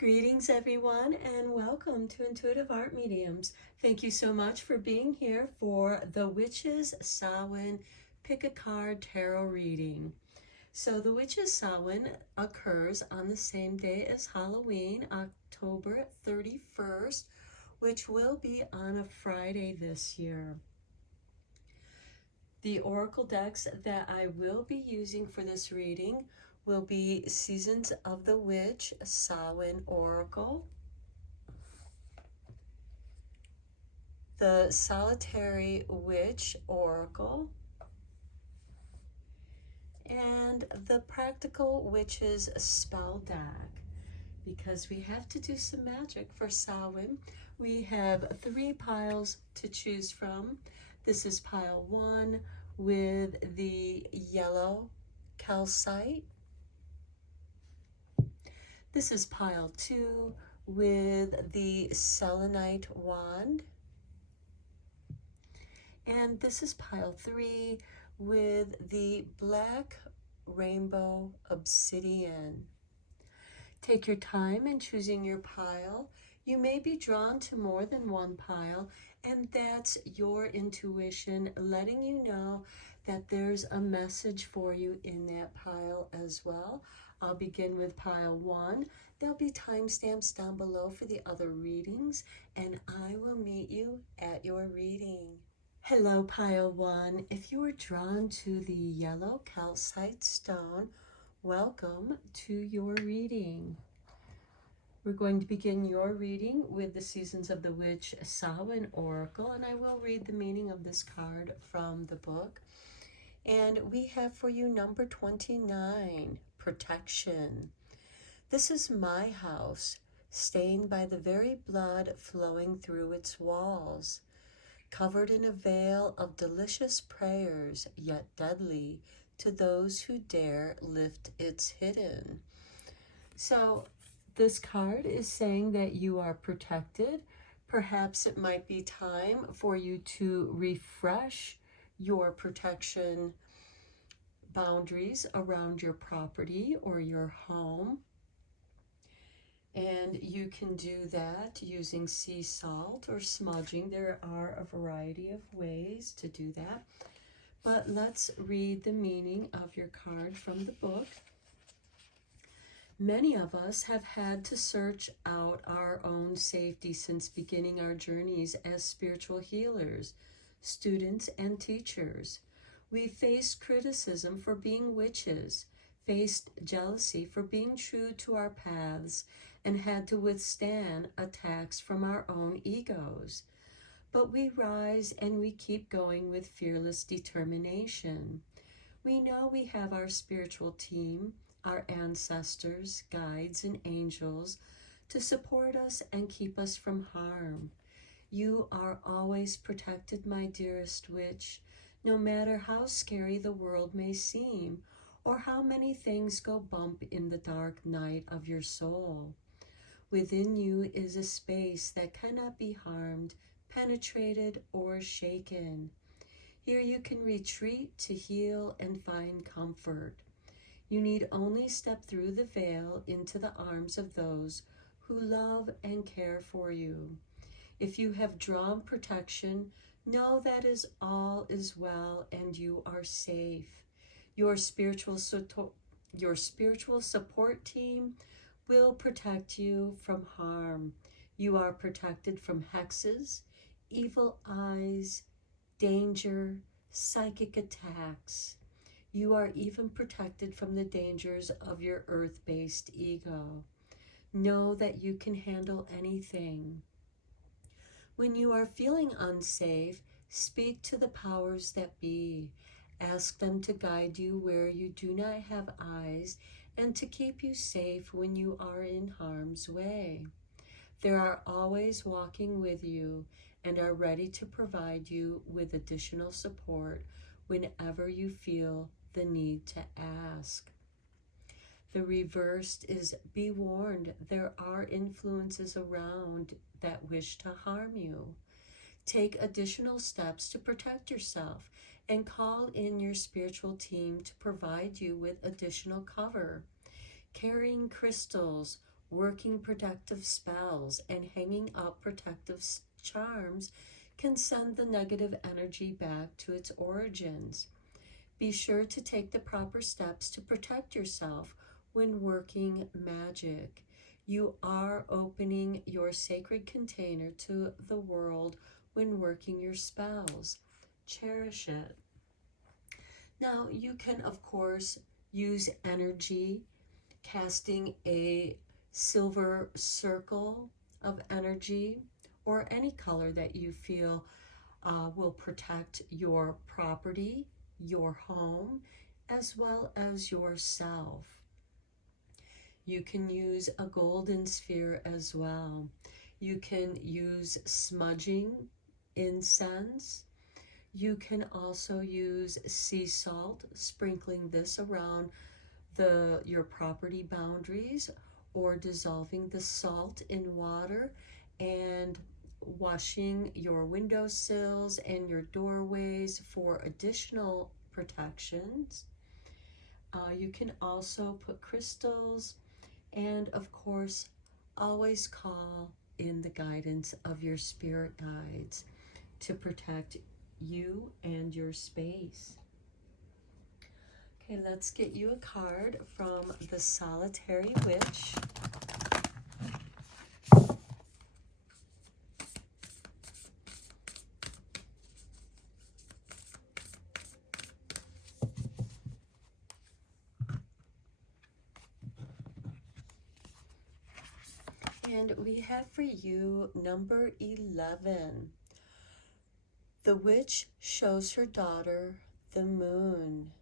Greetings, everyone, and welcome to Intuitive Art Mediums. Thank you so much for being here for the Witch's Samhain Pick a Card Tarot reading. So the Witch's Samhain occurs on the same day as Halloween, October 31st, which will be on a Friday this year. The oracle decks that I will be using for this reading will be Seasons of the Witch Samhain Oracle, the Solitary Witch Oracle, and the Practical Witches Spell deck. Because we have to do some magic for Samhain, we have 3 piles to choose from. This is pile 1 with the yellow calcite. This is pile 2 with the selenite wand. And this is pile 3 with the black rainbow obsidian. Take your time in choosing your pile. You may be drawn to more than one pile, and that's your intuition letting you know that there's a message for you in that pile as well. I'll begin with pile 1. There'll be timestamps down below for the other readings, and I will meet you at your reading. Hello, pile 1. If you were drawn to the yellow calcite stone, welcome to your reading. We're going to begin your reading with the Seasons of the Witch Samhain Oracle, and I will read the meaning of this card from the book. And we have for you number 29, Protection. This is my house, stained by the very blood flowing through its walls, covered in a veil of delicious prayers, yet deadly to those who dare lift its hidden. So this card is saying that you are protected. Perhaps it might be time for you to refresh your protection boundaries around your property or your home. And you can do that using sea salt or smudging. There are a variety of ways to do that. But let's read the meaning of your card from the book. Many of us have had to search out our own safety since beginning our journeys as spiritual healers, students, and teachers. We faced criticism for being witches, faced jealousy for being true to our paths, and had to withstand attacks from our own egos. But we rise and we keep going with fearless determination. We know we have our spiritual team, our ancestors, guides, and angels to support us and keep us from harm. You are always protected, my dearest witch, no matter how scary the world may seem or how many things go bump in the dark night of your soul. Within you is a space that cannot be harmed, penetrated, or shaken. Here you can retreat to heal and find comfort. You need only step through the veil into the arms of those who love and care for you. If you have drawn protection, know that all is well and you are safe. Your spiritual support team will protect you from harm. You are protected from hexes, evil eyes, danger, psychic attacks. You are even protected from the dangers of your earth-based ego. Know that you can handle anything. When you are feeling unsafe, speak to the powers that be. Ask them to guide you where you do not have eyes and to keep you safe when you are in harm's way. They are always walking with you and are ready to provide you with additional support whenever you feel the need to ask. The reversed is be warned, there are influences around that wish to harm you. Take additional steps to protect yourself and call in your spiritual team to provide you with additional cover. Carrying crystals Working protective spells and hanging up protective charms can send the negative energy back to its origins. Be sure to take the proper steps to protect yourself when working magic. You are opening your sacred container to the world when working your spells. Cherish it. Now, you can, of course, use energy, casting a silver circle of energy or any color that you feel will protect your property, your home, as well as yourself. You can use a golden sphere as well. You can use smudging incense. You can also use sea salt, sprinkling this around your property boundaries, or dissolving the salt in water and washing your windowsills and your doorways for additional protections. You can also put crystals, and of course, always call in the guidance of your spirit guides to protect you and your space. Okay, let's get you a card from the Solitary Witch. And we have for you number 11. The witch shows her daughter the moon.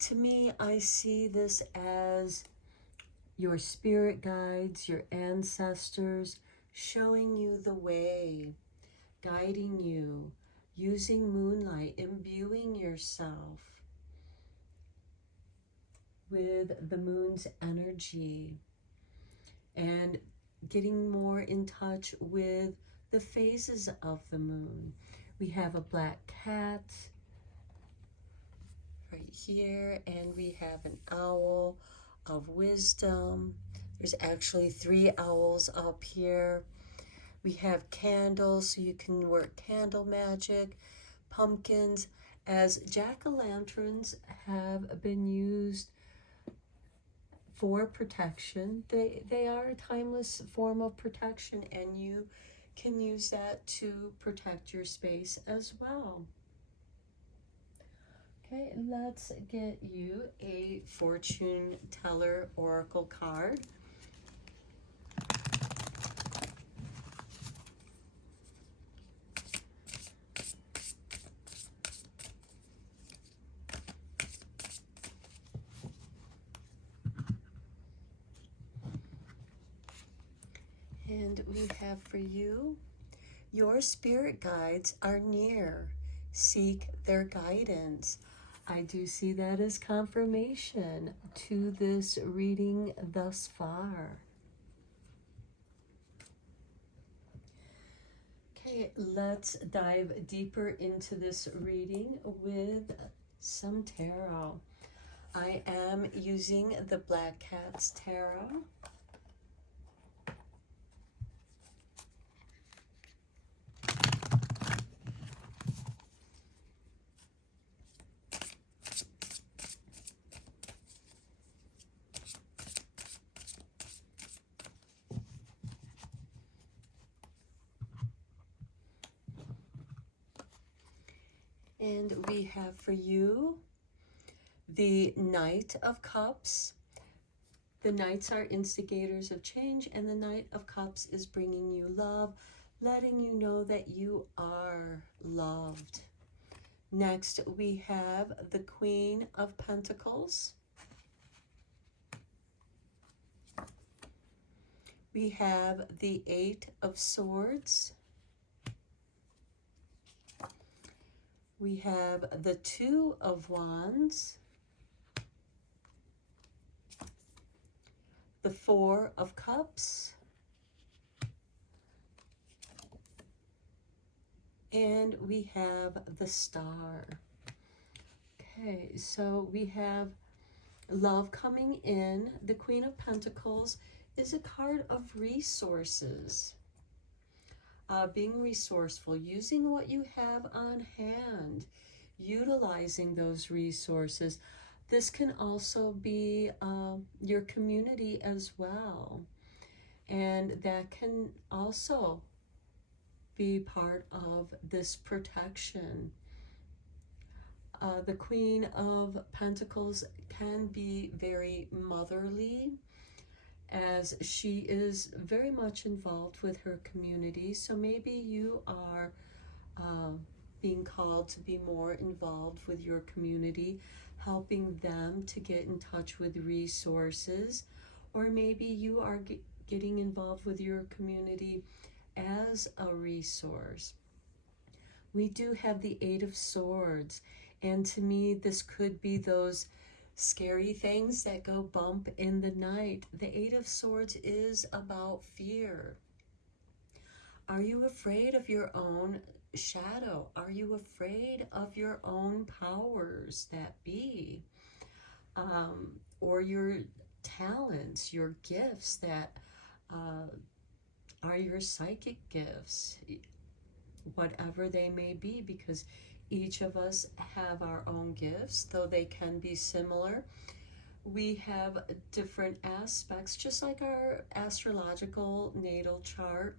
To me, I see this as your spirit guides, your ancestors, showing you the way, guiding you, using moonlight, imbuing yourself with the moon's energy, and getting more in touch with the phases of the moon. We have a black cat right here, and we have an owl of wisdom. There's actually 3 owls up here. We have candles, so you can work candle magic, pumpkins, as jack-o'-lanterns have been used for protection. They are a timeless form of protection, and you can use that to protect your space as well. Okay, let's get you a fortune teller oracle card. And we have for you, your spirit guides are near. Seek their guidance. I do see that as confirmation to this reading thus far. Okay, let's dive deeper into this reading with some tarot. I am using the Black Cat's Tarot. And we have for you the Knight of Cups. The Knights are instigators of change, and the Knight of Cups is bringing you love, letting you know that you are loved. Next, we have the Queen of Pentacles. We have the Eight of Swords. We have the Two of Wands, the Four of Cups, and we have the Star. Okay, so we have Love coming in. The Queen of Pentacles is a card of resources. Being resourceful, using what you have on hand, utilizing those resources. This can also be your community as well. And that can also be part of this protection. The Queen of Pentacles can be very motherly, as she is very much involved with her community. So maybe you are being called to be more involved with your community, helping them to get in touch with resources, or maybe you are getting involved with your community as a resource. We do have the Eight of Swords, and to me this could be those scary things that go bump in the night. The Eight of Swords is about fear. Are you afraid of your own shadow? Are you afraid of your own powers that be? Or your talents, your gifts that are your psychic gifts, whatever they may be, because each of us have our own gifts, though they can be similar. We have different aspects, just like our astrological natal chart.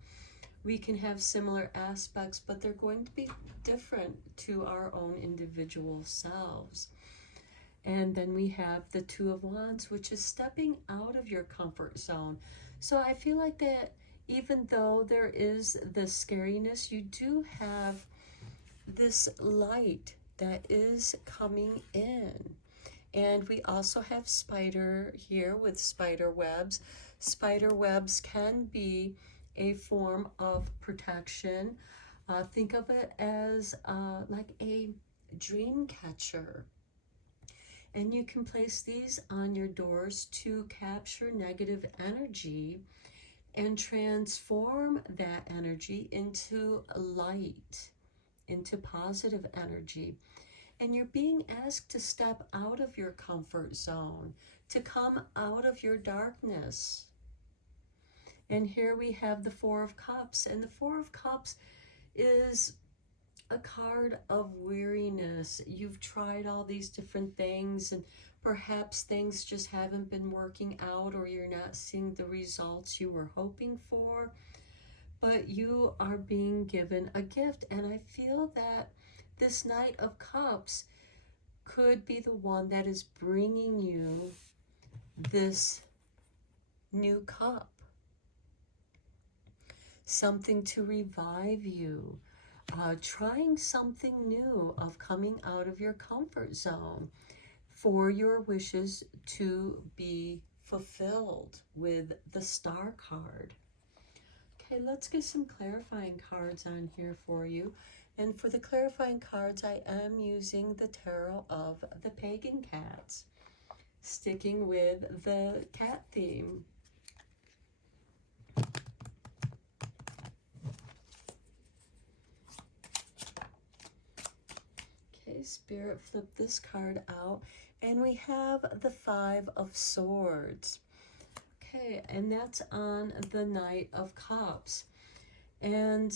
We can have similar aspects, but they're going to be different to our own individual selves. And then we have the Two of Wands, which is stepping out of your comfort zone. So I feel like that even though there is the scariness, you do have this light that is coming in. And we also have spider here with spider webs. Spider webs can be a form of protection. Think of it as like a dream catcher. And you can place these on your doors to capture negative energy and transform that energy into light, into positive energy. And you're being asked to step out of your comfort zone, to come out of your darkness. And here we have the Four of Cups, and the Four of Cups is a card of weariness. You've tried all these different things, and perhaps things just haven't been working out, or you're not seeing the results you were hoping for. But you are being given a gift, and I feel that this Knight of Cups could be the one that is bringing you this new cup. Something to revive you. Trying something new, of coming out of your comfort zone for your wishes to be fulfilled with the Star card. Okay, let's get some clarifying cards on here for you. And for the clarifying cards, I am using the Tarot of the Pagan Cats, sticking with the cat theme. Okay, Spirit, flip this card out, and we have the Five of Swords. Okay, and that's on the Knight of Cups. And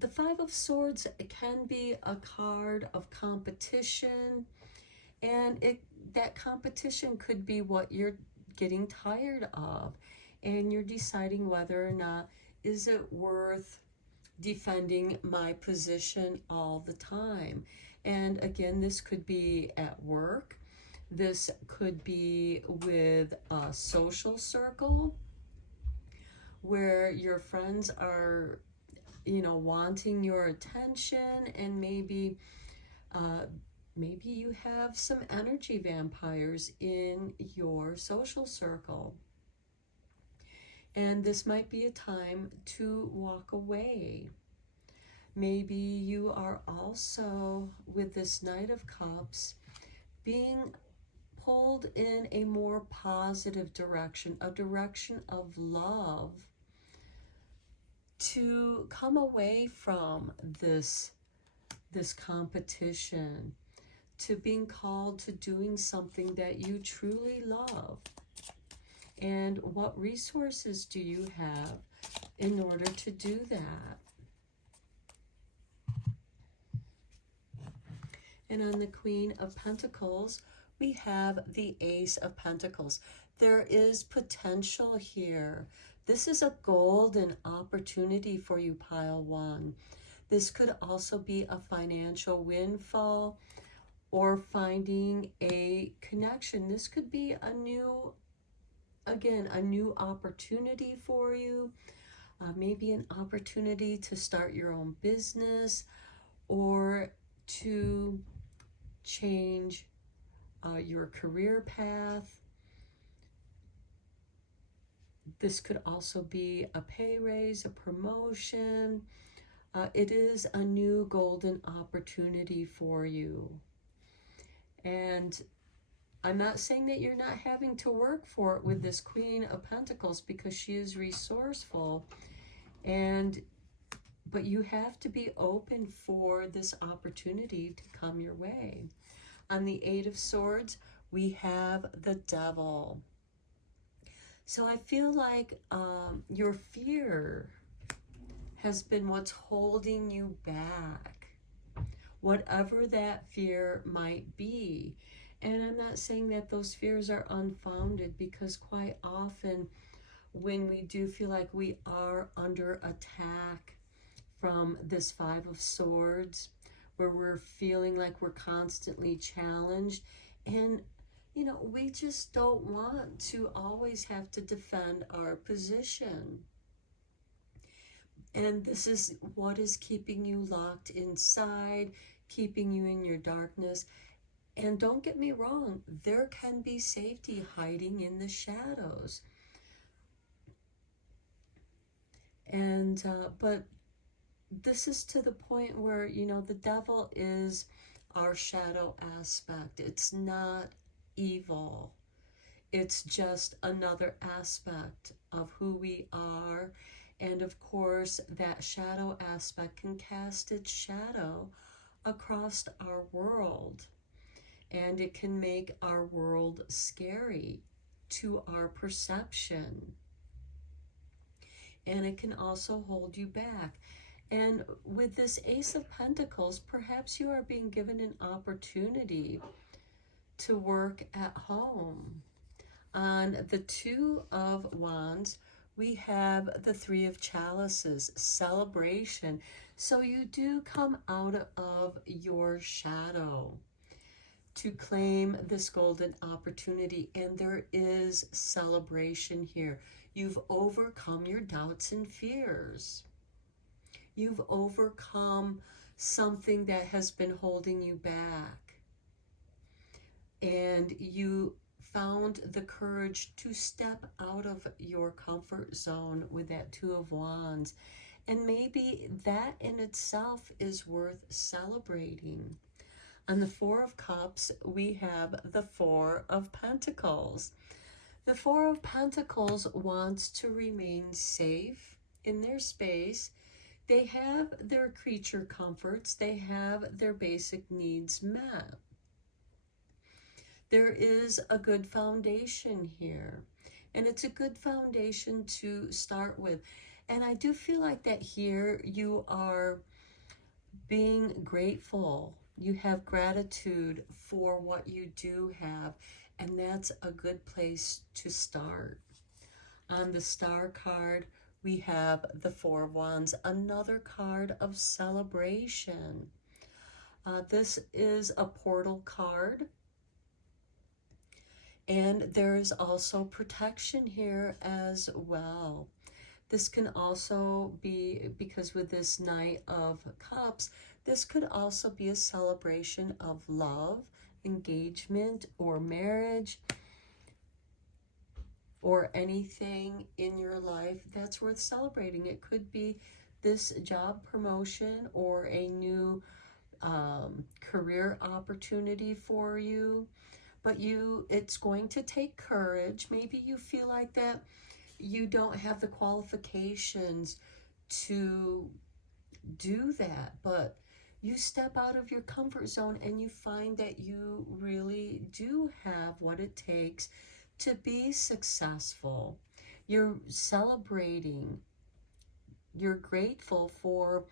the Five of Swords can be a card of competition, and that competition could be what you're getting tired of, and you're deciding whether or not, is it worth defending my position all the time? And again, this could be at work. This could be with a social circle where your friends are, wanting your attention, and maybe you have some energy vampires in your social circle. And this might be a time to walk away. Maybe you are also, with this Knight of Cups, being pulled in a more positive direction, a direction of love, to come away from this competition, to being called to doing something that you truly love. And what resources do you have in order to do that? And on the Queen of Pentacles, we have the Ace of Pentacles. There is potential here. This is a golden opportunity for you, Pile 1. This could also be a financial windfall or finding a connection. This could be a new, again, a new opportunity for you. Maybe an opportunity to start your own business or to change your career path. This could also be a pay raise, a promotion. It is a new golden opportunity for you. And I'm not saying that you're not having to work for it with this Queen of Pentacles, because she is resourceful, but you have to be open for this opportunity to come your way. On the Eight of Swords, we have the Devil. So I feel like your fear has been what's holding you back, whatever that fear might be. And I'm not saying that those fears are unfounded, because quite often when we do feel like we are under attack from this Five of Swords, where we're feeling like we're constantly challenged, and you know, we just don't want to always have to defend our position. And this is what is keeping you locked inside, keeping you in your darkness. And don't get me wrong, there can be safety hiding in the shadows. And but this is to the point where, you know, the devil is our shadow aspect. It's not evil. It's just another aspect of who we are. And of course, that shadow aspect can cast its shadow across our world. And it can make our world scary to our perception. And it can also hold you back. And with this Ace of Pentacles, perhaps you are being given an opportunity to work at home. On the Two of Wands, we have the Three of Chalices, celebration. So you do come out of your shadow to claim this golden opportunity, and there is celebration here. You've overcome your doubts and fears. You've overcome something that has been holding you back. And you found the courage to step out of your comfort zone with that Two of Wands. And maybe that in itself is worth celebrating. On the Four of Cups, we have the Four of Pentacles. The Four of Pentacles wants to remain safe in their space. They have their creature comforts. They have their basic needs met. There is a good foundation here, and it's a good foundation to start with. And I do feel like that here you are being grateful. You have gratitude for what you do have, and that's a good place to start. On the Star card, we have the Four of Wands, another card of celebration. This is a portal card. And there is also protection here as well. This can also be, because with this Knight of Cups, this could also be a celebration of love, engagement, or marriage, or anything in your life that's worth celebrating. It could be this job promotion or a new career opportunity for you. But it's going to take courage. Maybe you feel like that you don't have the qualifications to do that, but you step out of your comfort zone and you find that you really do have what it takes to be successful. You're celebrating. You're grateful for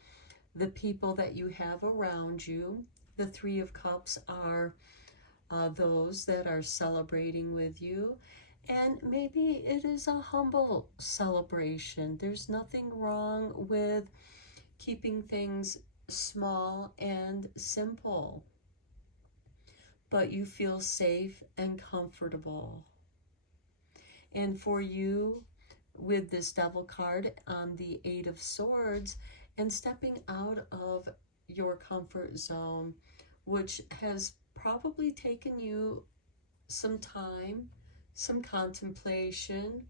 the people that you have around you. The Three of Cups are those that are celebrating with you. And maybe it is a humble celebration. There's nothing wrong with keeping things small and simple, but you feel safe and comfortable. And for you, with this Devil card on the Eight of Swords, and stepping out of your comfort zone, which has probably taken you some time, some contemplation,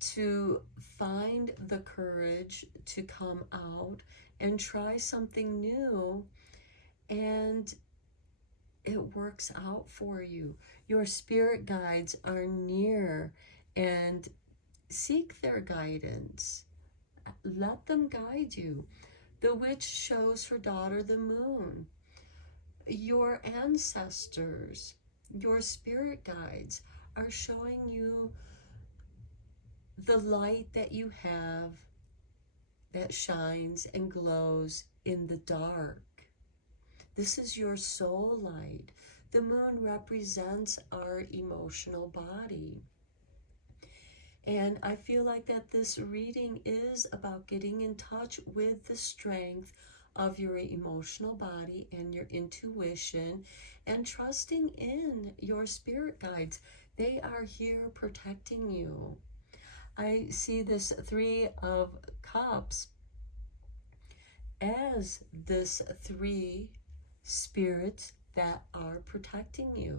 to find the courage to come out and try something new, and it works out for you. Your spirit guides are near, and seek their guidance. Let them guide you. The witch shows her daughter the moon. Your ancestors, your spirit guides are showing you the light that you have that shines and glows in the dark. This is your soul light. The moon represents our emotional body. And I feel like that this reading is about getting in touch with the strength of your emotional body and your intuition, and trusting in your spirit guides. They are here protecting you. I see this Three of Cups as this three spirits that are protecting you.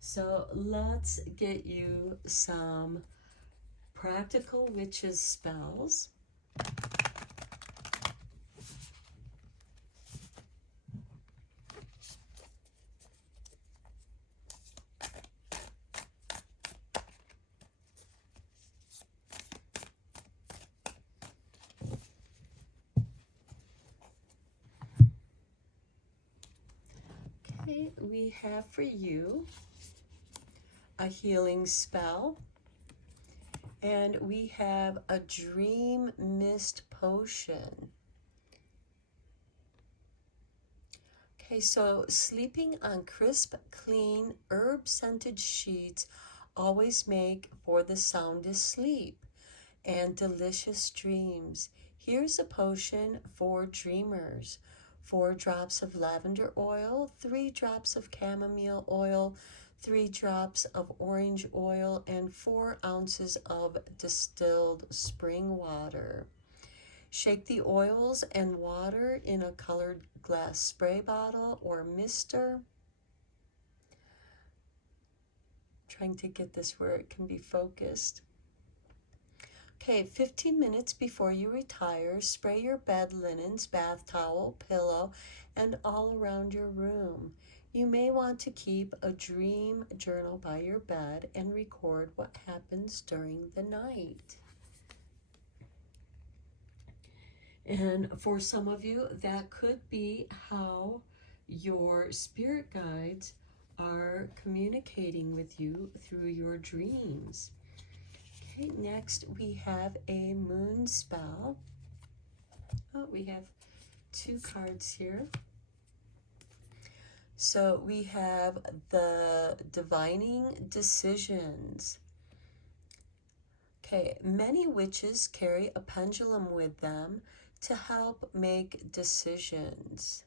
So let's get you some practical witches spells. Okay, we have for you a healing spell, and we have a dream mist potion. Okay, so sleeping on crisp, clean, herb-scented sheets always make for the soundest sleep and delicious dreams. Here's a potion for dreamers. 4 drops of lavender oil, 3 drops of chamomile oil, 3 drops of orange oil, and 4 ounces of distilled spring water. Shake the oils and water in a colored glass spray bottle or mister. Trying to get this where it can be focused. Okay, 15 minutes before you retire, spray your bed linens, bath towel, pillow, and all around your room. You may want to keep a dream journal by your bed and record what happens during the night. And for some of you, that could be how your spirit guides are communicating with you through your dreams. Okay, next we have a moon spell. Oh, we have 2 cards here. So we have the divining decisions. Okay, many witches carry a pendulum with them to help make decisions.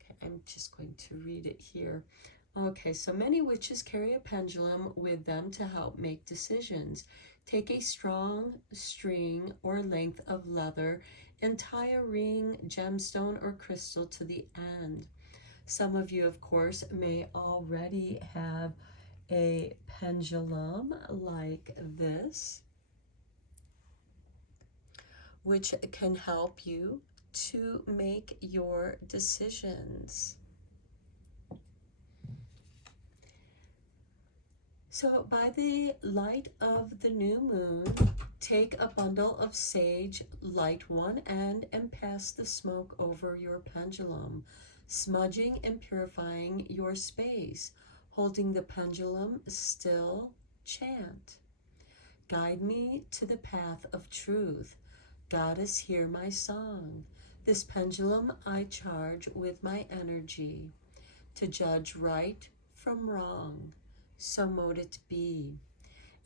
Okay, I'm just going to read it here. Okay, so many witches carry a pendulum with them to help make decisions. Take a strong string or length of leather and tie a ring, gemstone, or crystal to the end. Some of you, of course, may already have a pendulum like this, which can help you to make your decisions. So by the light of the new moon, Take a bundle of sage, light one end, and pass the smoke over your pendulum, smudging and purifying your space. Holding the pendulum still, chant. Guide me to the path of truth. Goddess, hear my song. This pendulum I charge with my energy to judge right from wrong. So mote it be.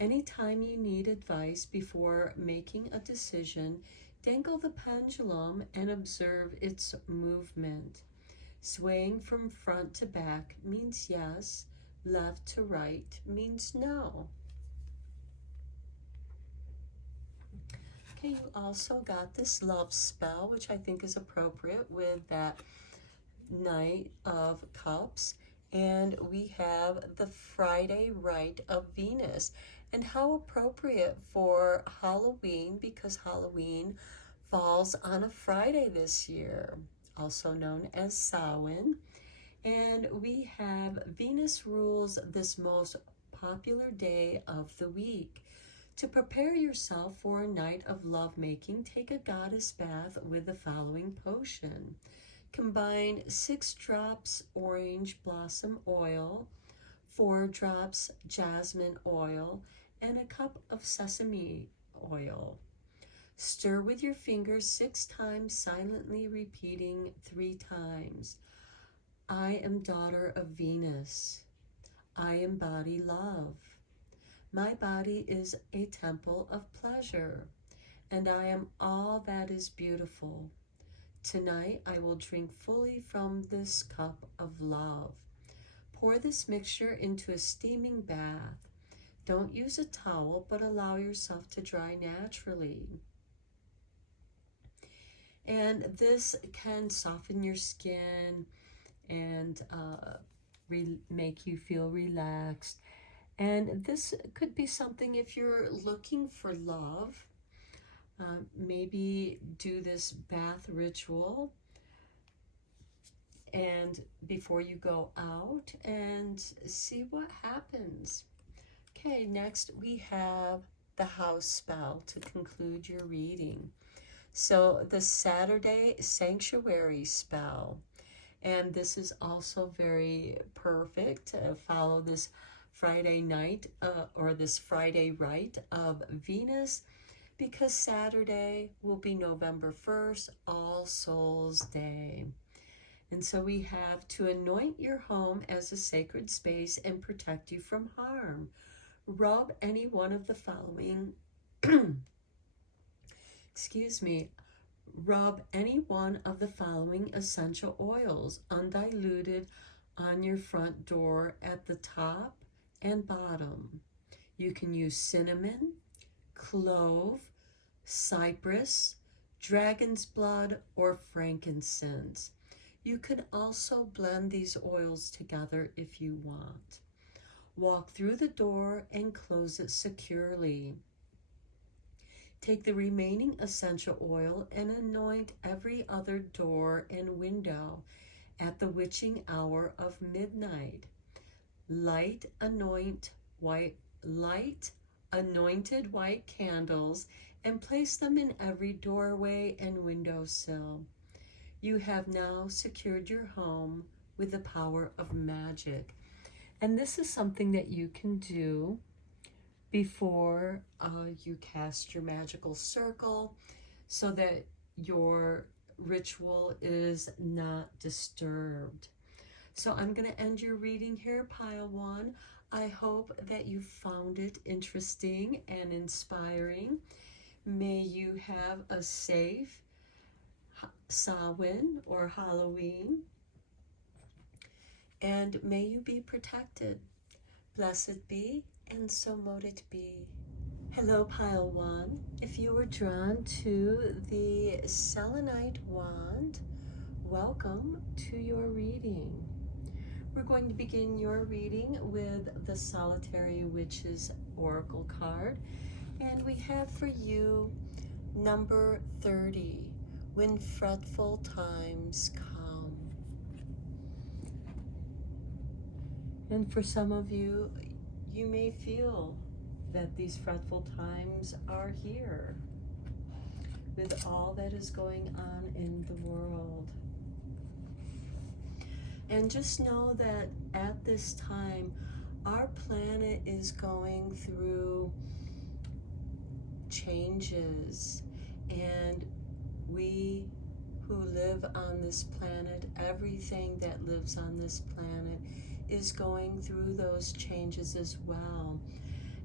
Anytime you need advice before making a decision, dangle the pendulum and observe its movement. Swaying from front to back means yes, left to right means no. Okay, you also got this love spell, which I think is appropriate with that Knight of Cups. And we have the Friday Rite of Venus. And how appropriate for Halloween, because Halloween falls on a Friday this year, also known as Samhain. And we have Venus rules this most popular day of the week. To prepare yourself for a night of lovemaking, take a goddess bath with the following potion. Combine 6 drops orange blossom oil, 4 drops jasmine oil, and a cup of sesame oil. Stir with your fingers 6 times, silently repeating 3 times. I am daughter of Venus. I embody love. My body is a temple of pleasure, and I am all that is beautiful. Tonight I will drink fully from this cup of love. Pour this mixture into a steaming bath. Don't use a towel, but allow yourself to dry naturally. And this can soften your skin and make you feel relaxed. And this could be something if you're looking for love. Maybe do this bath ritual and before you go out and see what happens. Okay, next we have the house spell to conclude your reading. So the Saturday Sanctuary spell. And this is also very perfect. Follow this Friday night or this Friday rite of Venus, because Saturday will be November 1st, All Souls Day. And so we have to anoint your home as a sacred space and protect you from harm. Rub any one of the following, rub any one of the following essential oils, undiluted, on your front door at the top and bottom. You can use cinnamon, clove, cypress, dragon's blood, or frankincense. You can also blend these oils together if you want. Walk through the door and close it securely. Take the remaining essential oil and anoint every other door and window at the witching hour of midnight. Light anointed white candles and place them in every doorway and windowsill. You have now secured your home with the power of magic. And this is something that you can do before you cast your magical circle so that your ritual is not disturbed. So I'm going to end your reading here, Pile 1. I hope that you found it interesting and inspiring. May you have a safe Samhain or Halloween, and may you be protected. Blessed be, and so mote it be. Hello, Pile 1. If you were drawn to the selenite wand, welcome to your reading. We're going to begin your reading with the Solitary Witch's Oracle card, and we have for you number 30, When Fretful Times Come. And for some of you, you may feel that these fretful times are here with all that is going on in the world. And just know that at this time, our planet is going through changes, and we who live on this planet, everything that lives on this planet is going through those changes as well.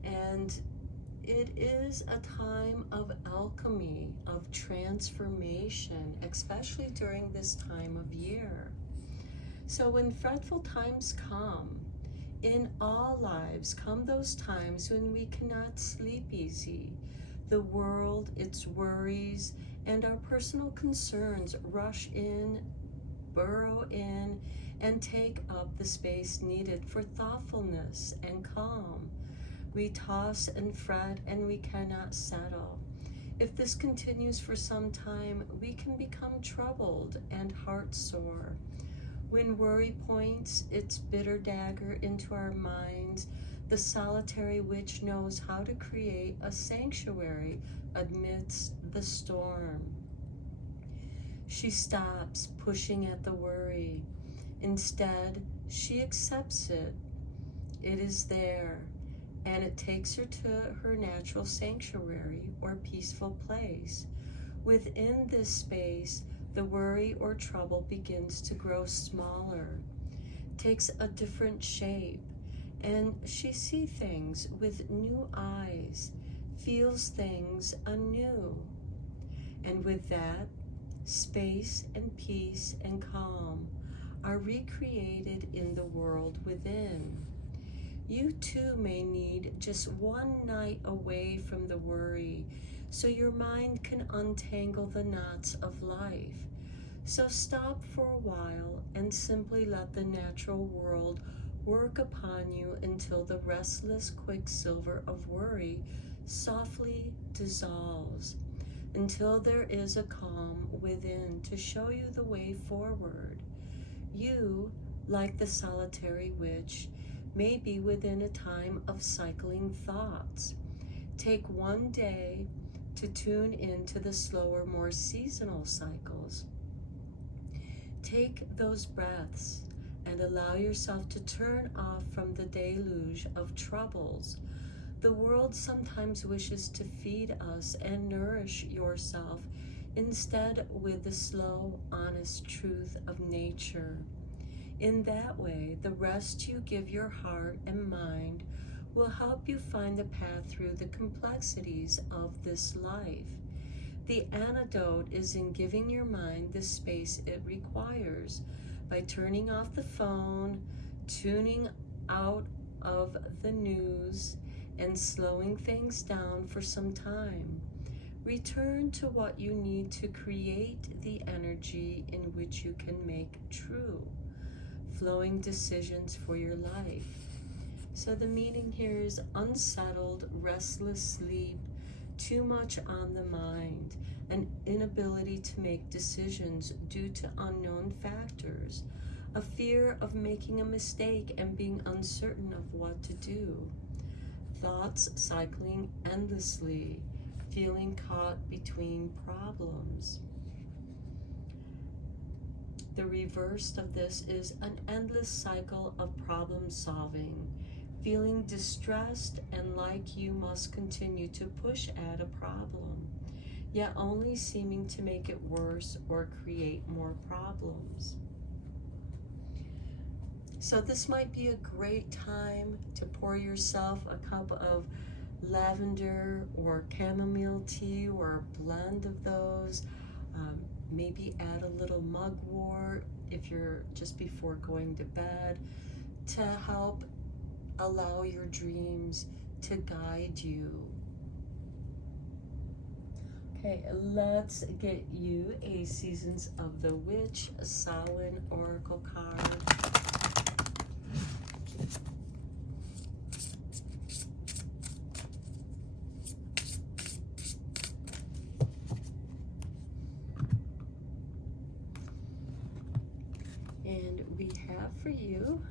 And it is a time of alchemy, of transformation, especially during this time of year. So when fretful times come, in all lives come those times when we cannot sleep easy. The world, its worries, and our personal concerns rush in, burrow in, and take up the space needed for thoughtfulness and calm. We toss and fret, and we cannot settle. If this continues for some time, we can become troubled and heart-sore. When worry points its bitter dagger into our minds, the solitary witch knows how to create a sanctuary amidst the storm. She stops pushing at the worry. Instead, she accepts it. It is there, and it takes her to her natural sanctuary or peaceful place. Within this space, the worry or trouble begins to grow smaller, takes a different shape, and she sees things with new eyes, feels things anew. And with that, space and peace and calm are recreated in the world within. You too may need just one night away from the worry, so your mind can untangle the knots of life. So stop for a while and simply let the natural world work upon you until the restless quicksilver of worry softly dissolves, until there is a calm within to show you the way forward. You, like the solitary witch, may be within a time of cycling thoughts. Take one day to tune into the slower, more seasonal cycles. Take those breaths and allow yourself to turn off from the deluge of troubles. The world sometimes wishes to feed us and nourish yourself instead with the slow, honest truth of nature. In that way, the rest you give your heart and mind will help you find the path through the complexities of this life. The antidote is in giving your mind the space it requires by turning off the phone, tuning out of the news, and slowing things down for some time. Return to what you need to create the energy in which you can make true, flowing decisions for your life. So the meaning here is unsettled, restless sleep, too much on the mind, an inability to make decisions due to unknown factors, a fear of making a mistake and being uncertain of what to do, thoughts cycling endlessly, feeling caught between problems. The reverse of this is an endless cycle of problem solving, feeling distressed and like you must continue to push at a problem, yet only seeming to make it worse or create more problems. So this might be a great time to pour yourself a cup of lavender or chamomile tea or a blend of those. Maybe add a little mugwort if you're just before going to bed to help allow your dreams to guide you. Okay, let's get you a Seasons of the Witch Samhain Oracle card. And we have for you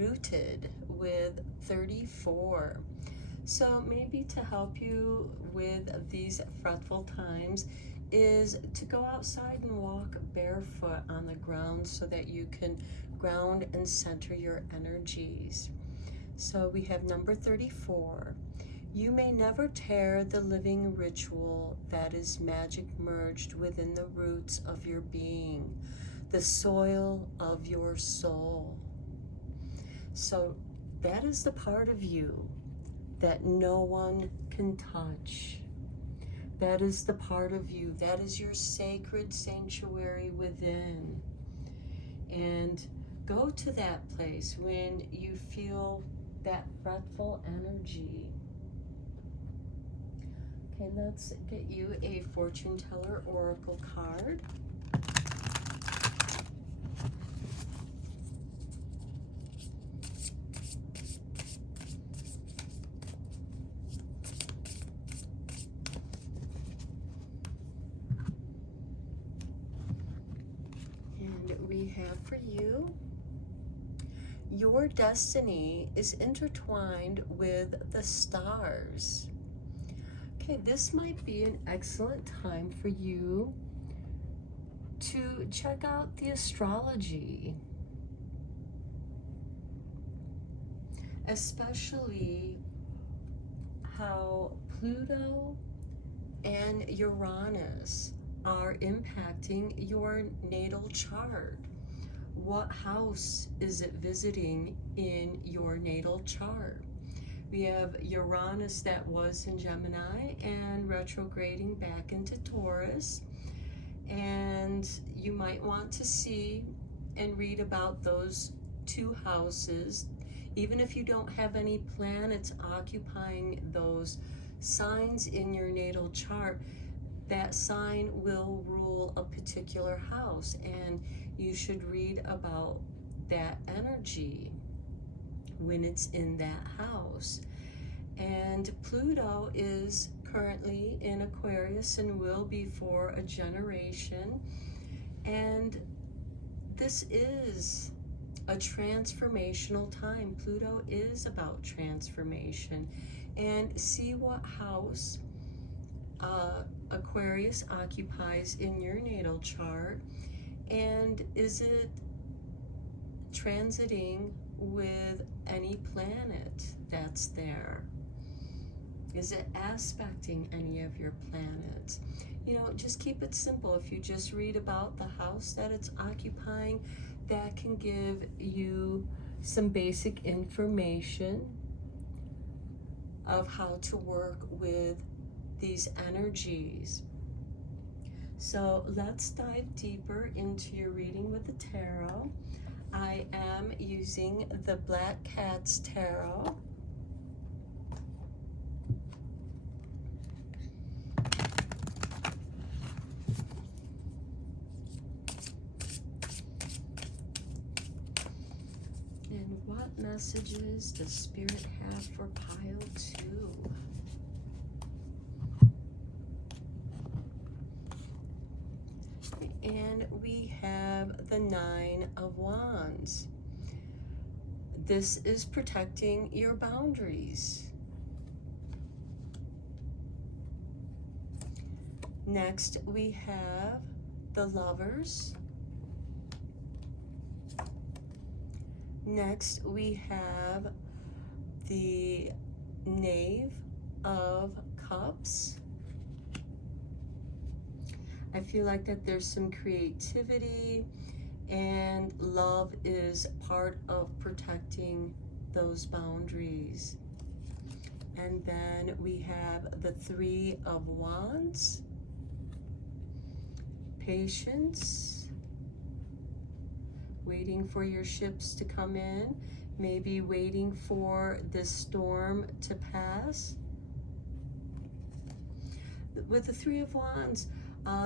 rooted with 34. So maybe to help you with these fretful times is to go outside and walk barefoot on the ground so that you can ground and center your energies. So we have number 34. You may never tear the living ritual that is magic merged within the roots of your being, the soil of your soul. So that is the part of you that no one can touch. That is the part of you, that is your sacred sanctuary within. And go to that place when you feel that fretful energy. Okay, let's get you a fortune teller oracle card. And we have for you, your destiny is intertwined with the stars. Okay, this might be an excellent time for you to check out the astrology, especially how Pluto and Uranus are impacting your natal chart. What house is it visiting in your natal chart? We have Uranus that was in Gemini and retrograding back into Taurus. And you might want to see and read about those two houses. Even if you don't have any planets occupying those signs in your natal chart, that sign will rule a particular house, and you should read about that energy when it's in that house. And Pluto is currently in Aquarius and will be for a generation. And this is a transformational time. Pluto is about transformation. And see what house Aquarius occupies in your natal chart. And is it transiting with any planet that's there? Is it aspecting any of your planets? You know, just keep it simple. If you just read about the house that it's occupying, that can give you some basic information of how to work with these energies. So let's dive deeper into your reading with the tarot. I am using the Black Cat's Tarot. And what messages does Spirit have for pile 2? And we have the 9 of Wands. This is protecting your boundaries. Next, we have the Lovers. Next, we have the Knave of Cups. I feel like that there's some creativity, and love is part of protecting those boundaries. And then we have the 3 of Wands, patience, waiting for your ships to come in, maybe waiting for this storm to pass. With the 3 of Wands,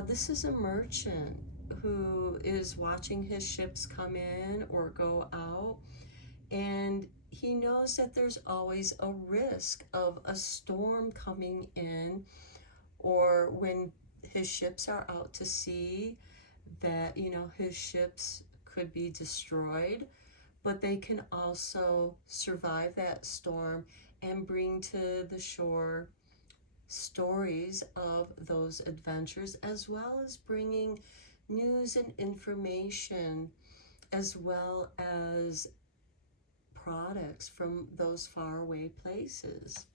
this is a merchant who is watching his ships come in or go out, and he knows that there's always a risk of a storm coming in, or when his ships are out to sea, that, you know, his ships could be destroyed. but they can also survive that storm and bring to the shore stories of those adventures, as well as bringing news and information, as well as products from those faraway places.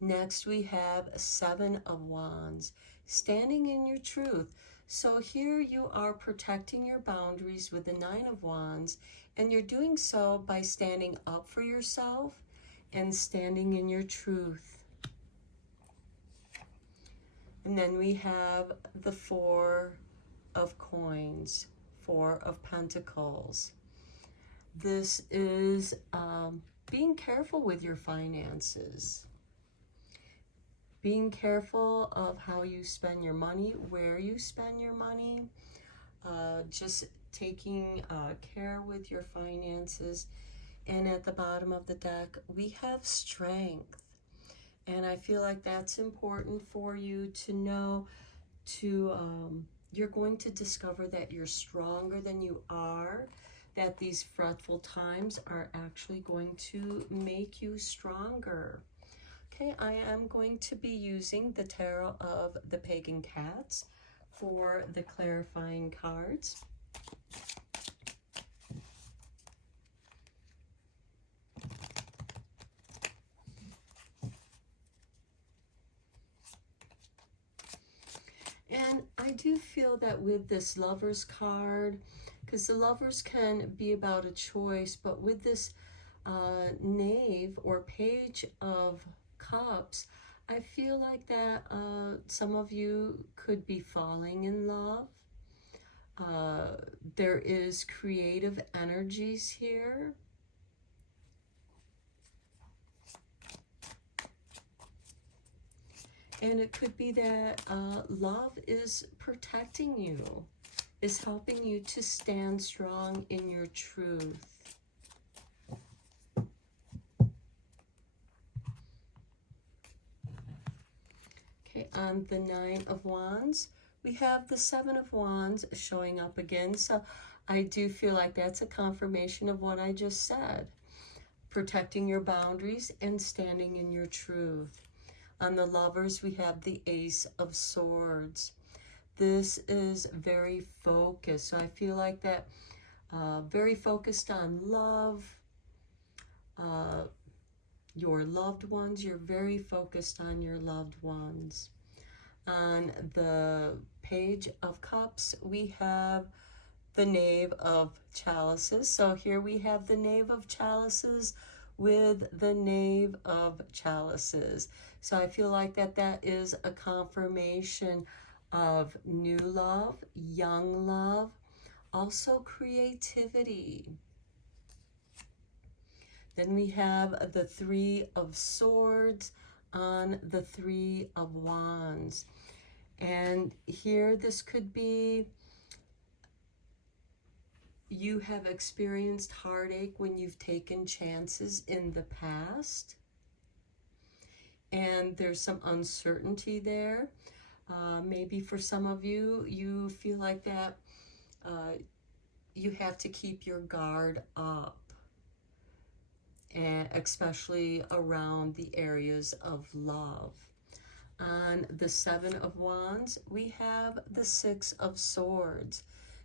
Next, we have Seven of Wands, standing in your truth. So here you are protecting your boundaries with the Nine of Wands, and you're doing so by standing up for yourself and standing in your truth. And then we have the Four of Coins, Four of Pentacles. This is being careful with your finances. Being careful of how you spend your money, where you spend your money. Just taking care with your finances. And at the bottom of the deck, we have Strength. And I feel like that's important for you to know. You're going to discover that you're stronger than you are, that these fretful times are actually going to make you stronger. Okay, I am going to be using the Tarot of the Pagan Cats for the clarifying cards. And I do feel that with this Lovers card, because the Lovers can be about a choice, but with this Knave or Page of Cups, I feel like that some of you could be falling in love. There is creative energies here. And it could be that love is protecting you, is helping you to stand strong in your truth. Okay, on the Nine of Wands, we have the Seven of Wands showing up again. So I do feel like that's a confirmation of what I just said. Protecting your boundaries and standing in your truth. On the Lovers, we have the Ace of Swords. This is very focused. So I feel like that very focused on love, your loved ones. You're very focused on your loved ones. On the Page of Cups, we have the Knave of Chalices. So here we have the Knave of Chalices with the Knave of Chalices. So I feel like that is a confirmation of new love, young love, also creativity. Then we have the Three of Swords on the Three of Wands. And here this could be you have experienced heartache when you've taken chances in the past. And there's some uncertainty there. Maybe for some of you, you feel like that you have to keep your guard up, and especially around the areas of love. On the Seven of Wands, we have the Six of Swords.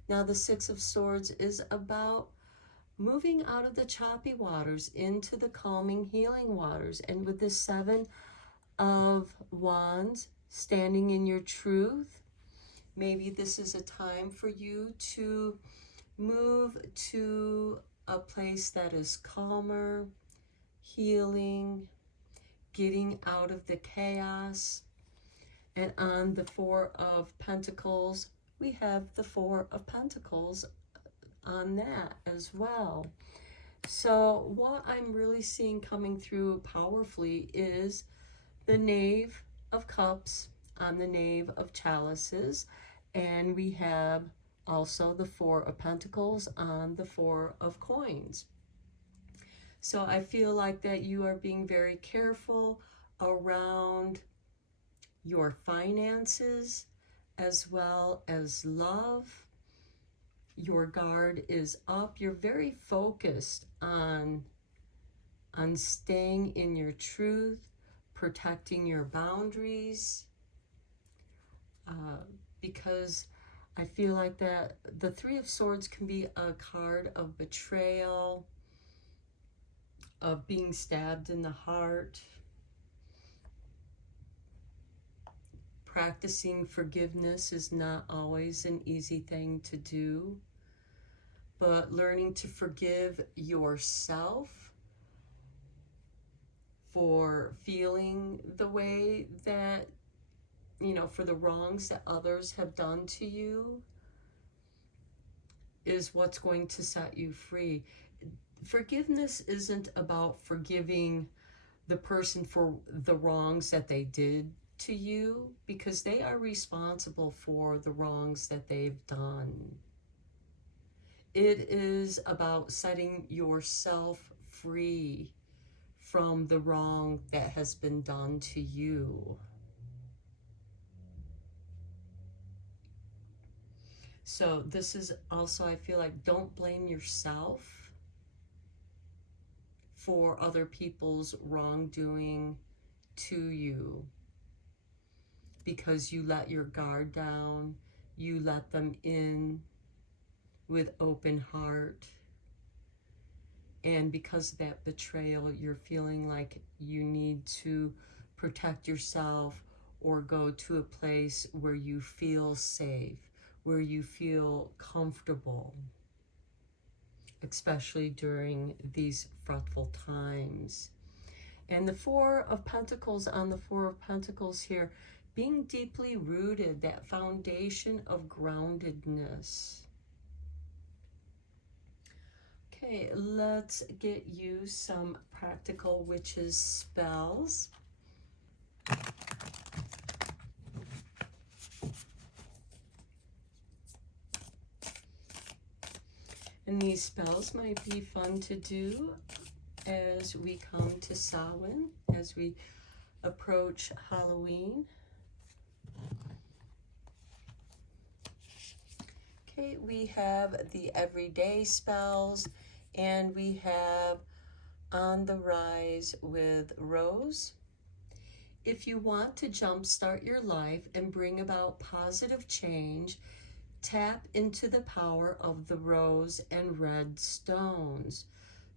Now, the Six of Swords is about moving out of the choppy waters into the calming, healing waters. And with the Seven of Wands, standing in your truth, maybe this is a time for you to move to a place that is calmer, healing, getting out of the chaos. And on the Four of Pentacles, we have the Four of Pentacles on that as well. So what I'm really seeing coming through powerfully is the Knave of Cups on the Knave of Chalices, and we have also the Four of Pentacles on the Four of Coins. So I feel like that you are being very careful around your finances as well as love. Your guard is up. You're very focused on staying in your truth, protecting your boundaries, because I feel like that the Three of Swords can be a card of betrayal, of being stabbed in the heart. Practicing forgiveness is not always an easy thing to do, but learning to forgive yourself for feeling the way that, for the wrongs that others have done to you is what's going to set you free. Forgiveness isn't about forgiving the person for the wrongs that they did to you, because they are responsible for the wrongs that they've done. It is about setting yourself free from the wrong that has been done to you. So this is also, I feel like, don't blame yourself for other people's wrongdoing to you, because you let your guard down, you let them in with open heart. And because of that betrayal, you're feeling like you need to protect yourself or go to a place where you feel safe, where you feel comfortable, especially during these fretful times. And the Four of Pentacles, on the Four of Pentacles here, being deeply rooted, that foundation of groundedness. Okay, let's get you some practical witches spells. And these spells might be fun to do as we come to Samhain, as we approach Halloween. Okay, we have the everyday spells, and we have On the Rise with Rose. If you want to jumpstart your life and bring about positive change, tap into the power of the rose and red stones.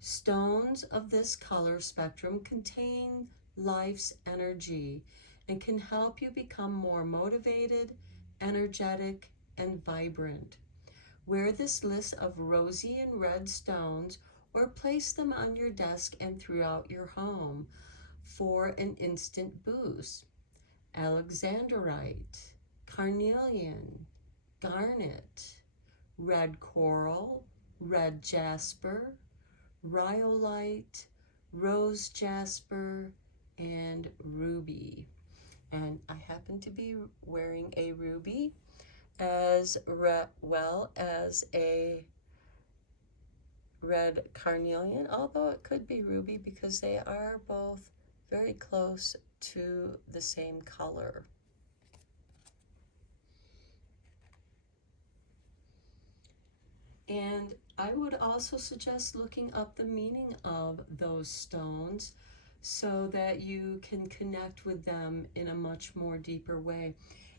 Stones of this color spectrum contain life's energy and can help you become more motivated, energetic, and vibrant. Wear this list of rosy and red stones or place them on your desk and throughout your home for an instant boost. Alexandrite, carnelian, garnet, red coral, red jasper, rhyolite, rose jasper, and ruby. And I happen to be wearing a ruby as well as a red carnelian, although it could be ruby because they are both very close to the same color. And I would also suggest looking up the meaning of those stones so that you can connect with them in a much more deeper way.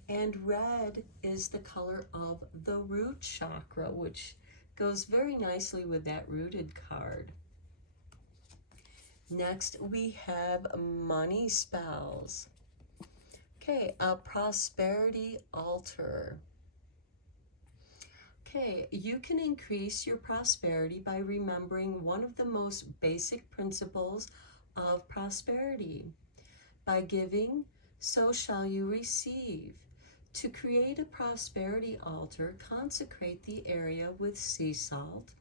And red is the color of the root chakra, which goes very nicely with that rooted card. Next, we have money spells. Okay, a prosperity altar. Okay, you can increase your prosperity by remembering one of the most basic principles of prosperity. By giving, so shall you receive. To create a prosperity altar, consecrate the area with sea salt.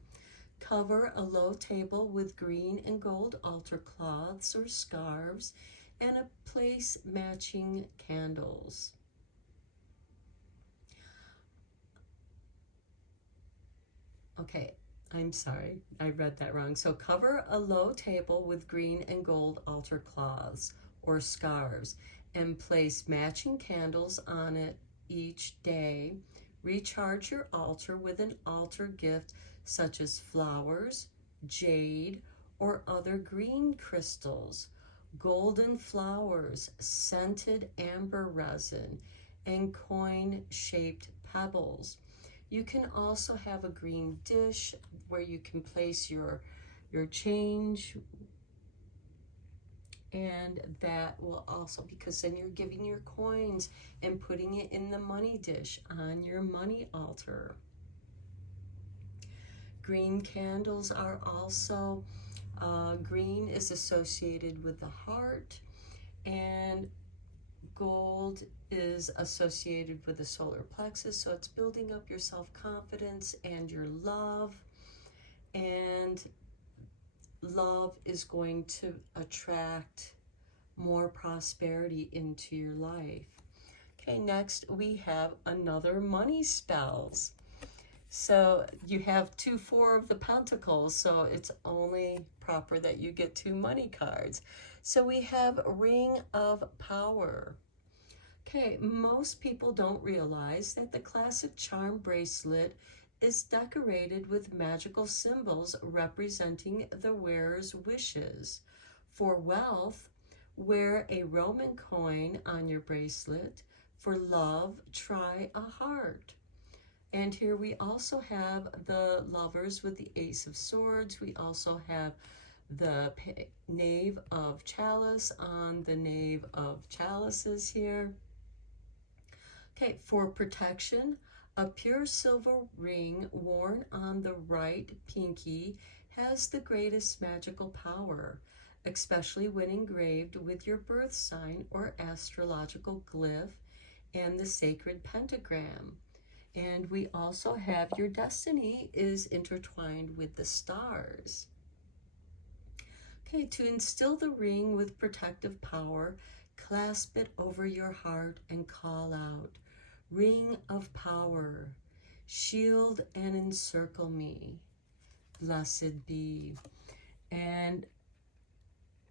Cover a low table with green and gold altar cloths or scarves, and place matching candles. Okay, I'm sorry, I read that wrong. So cover a low table with green and gold altar cloths or scarves and place matching candles on it each day. Recharge your altar with an altar gift such as flowers, jade, or other green crystals, golden flowers, scented amber resin, and coin-shaped pebbles. You can also have a green dish where you can place your change, and that will also, because then you're giving your coins and putting it in the money dish on your money altar. Green candles are also, green is associated with the heart, and gold is associated with the solar plexus, so it's building up your self-confidence and your love, and love is going to attract more prosperity into your life. Okay, next we have another money spells. So you have 2 4 of the Pentacles, so it's only proper that you get 2 money cards. So we have Ring of Power. Okay, most people don't realize that the classic charm bracelet is decorated with magical symbols representing the wearer's wishes. For wealth, wear a Roman coin on your bracelet. For love, try a heart. And here we also have the lovers with the Ace of Swords. We also have the Knave of Chalice on the Knave of Chalices here. Okay, for protection, a pure silver ring worn on the right pinky has the greatest magical power, especially when engraved with your birth sign or astrological glyph and the sacred pentagram. And we also have your destiny is intertwined with the stars. Okay, to instill the ring with protective power, clasp it over your heart and call out, Ring of Power, shield and encircle me, blessed be. And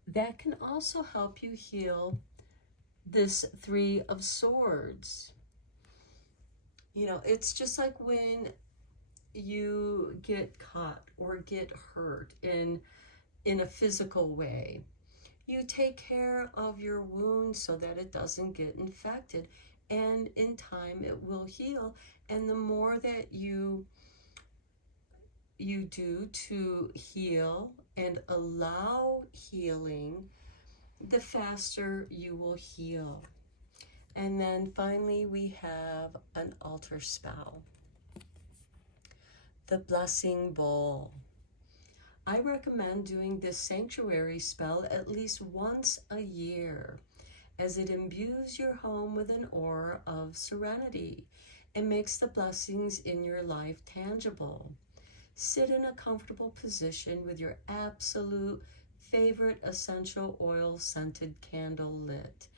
that can also help you heal this 3 of Swords. You know, it's just like when you get caught or get hurt in a physical way. You take care of your wound so that it doesn't get infected, and in time it will heal. And the more that you do to heal and allow healing, the faster you will heal. And then finally we have an altar spell. The Blessing Bowl. I recommend doing this sanctuary spell at least once a year, as it imbues your home with an aura of serenity and makes the blessings in your life tangible. Sit in a comfortable position with your absolute favorite essential oil scented candle lit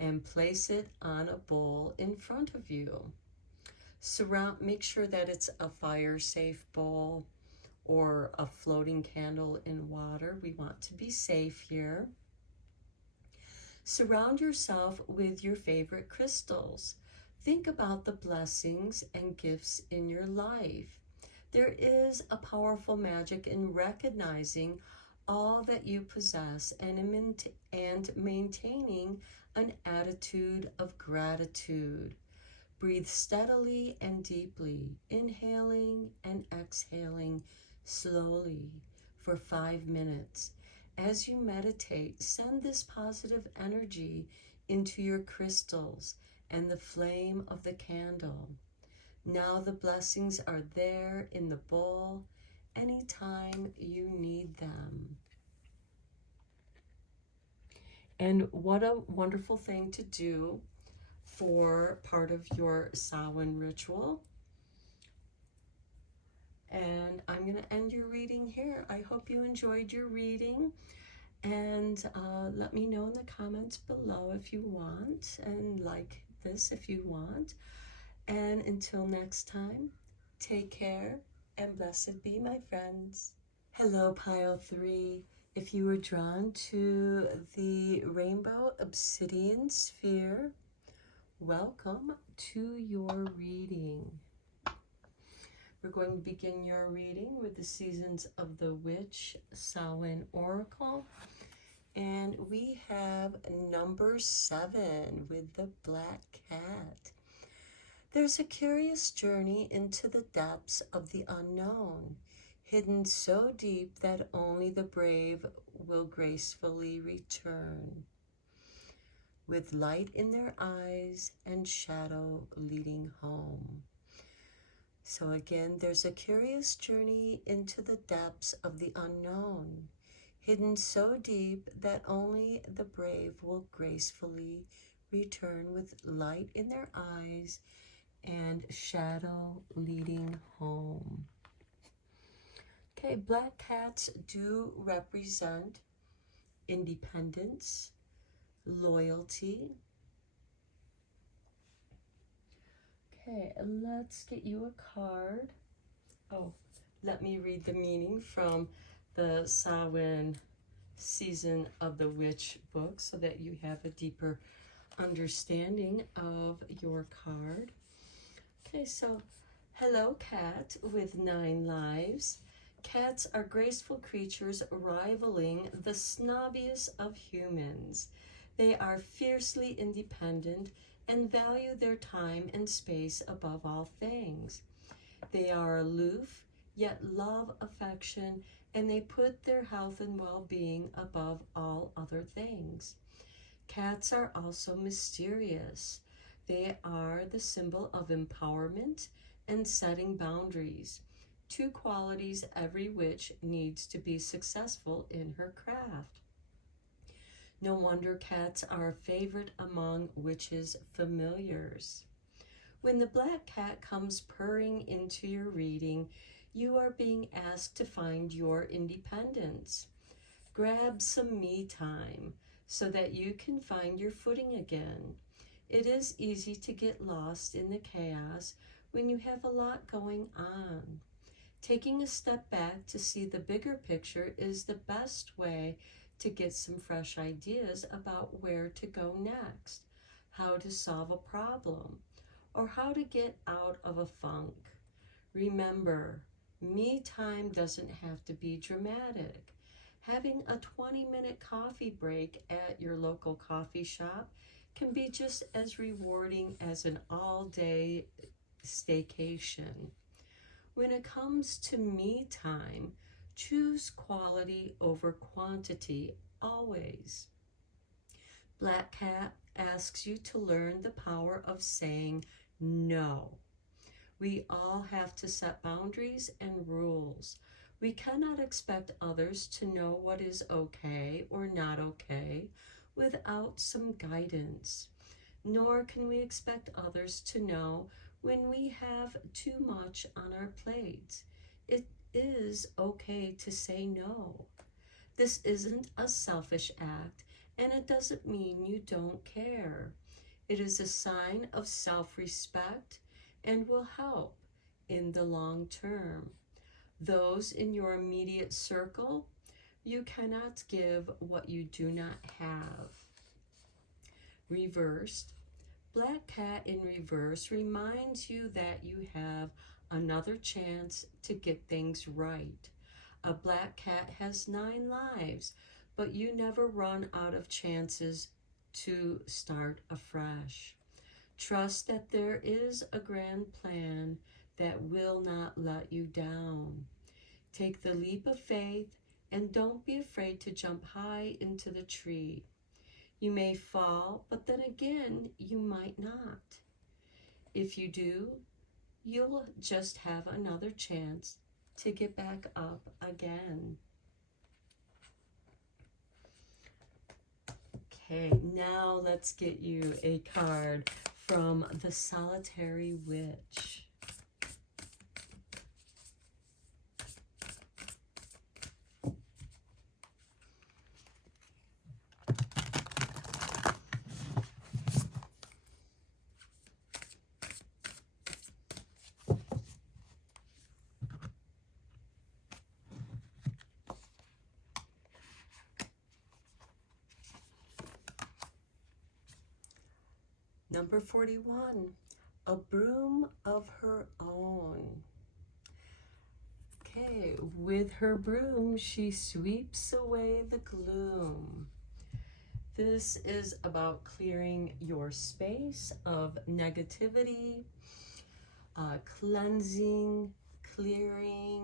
and place it on a bowl in front of you. Make sure that it's a fire safe bowl or a floating candle in water. We want to be safe here. Surround yourself with your favorite crystals. Think about the blessings and gifts in your life. There is a powerful magic in recognizing all that you possess and maintaining an attitude of gratitude. Breathe steadily and deeply, inhaling and exhaling slowly for 5 minutes. As you meditate, send this positive energy into your crystals and the flame of the candle. Now the blessings are there in the bowl anytime you need them. And what a wonderful thing to do for part of your Samhain ritual. And I'm going to end your reading here. I hope you enjoyed your reading. And let me know in the comments below if you want, and like this if you want. And until next time, take care and blessed be, my friends. Hello, Pile 3. If you were drawn to the Rainbow Obsidian Sphere, welcome to your reading. We're going to begin your reading with the Seasons of the Witch, Samhain Oracle. And we have number 7 with the Black Cat. There's a curious journey into the depths of the unknown, hidden so deep that only the brave will gracefully return, with light in their eyes and shadow leading home. So again, there's a curious journey into the depths of the unknown, hidden so deep that only the brave will gracefully return, with light in their eyes and shadow leading home. Okay, black cats do represent independence, loyalty. Okay, let's get you a card. Oh, let me read the meaning from the Samhain Season of the Witch book so that you have a deeper understanding of your card. Okay, so hello, cat with 9 lives. Cats are graceful creatures rivaling the snobbiest of humans. They are fiercely independent and value their time and space above all things. They are aloof, yet love affection, and they put their health and well-being above all other things. Cats are also mysterious. They are the symbol of empowerment and setting boundaries, 2 qualities every witch needs to be successful in her craft. No wonder cats are a favorite among witches' familiars. When the black cat comes purring into your reading, you are being asked to find your independence. Grab some me time so that you can find your footing again. It is easy to get lost in the chaos when you have a lot going on. Taking a step back to see the bigger picture is the best way to get some fresh ideas about where to go next, how to solve a problem, or how to get out of a funk. Remember, me time doesn't have to be dramatic. Having a 20-minute coffee break at your local coffee shop can be just as rewarding as an all-day staycation. When it comes to me time, choose quality over quantity always. Black Cat asks you to learn the power of saying no. We all have to set boundaries and rules. We cannot expect others to know what is okay or not okay without some guidance. Nor can we expect others to know when we have too much on our plates. It is okay to say no. This isn't a selfish act, and it doesn't mean you don't care. It is a sign of self-respect and will help in the long term. Those in your immediate circle, you cannot give what you do not have. Reversed. Black Cat in reverse reminds you that you have another chance to get things right. A black cat has 9 lives, but you never run out of chances to start afresh. Trust that there is a grand plan that will not let you down. Take the leap of faith and don't be afraid to jump high into the tree. You may fall, but then again, you might not. If you do, you'll just have another chance to get back up again. Okay, now let's get you a card from the Solitary Witch. Number 41, a broom of her own. Okay, with her broom, she sweeps away the gloom. This is about clearing your space of negativity, cleansing, clearing,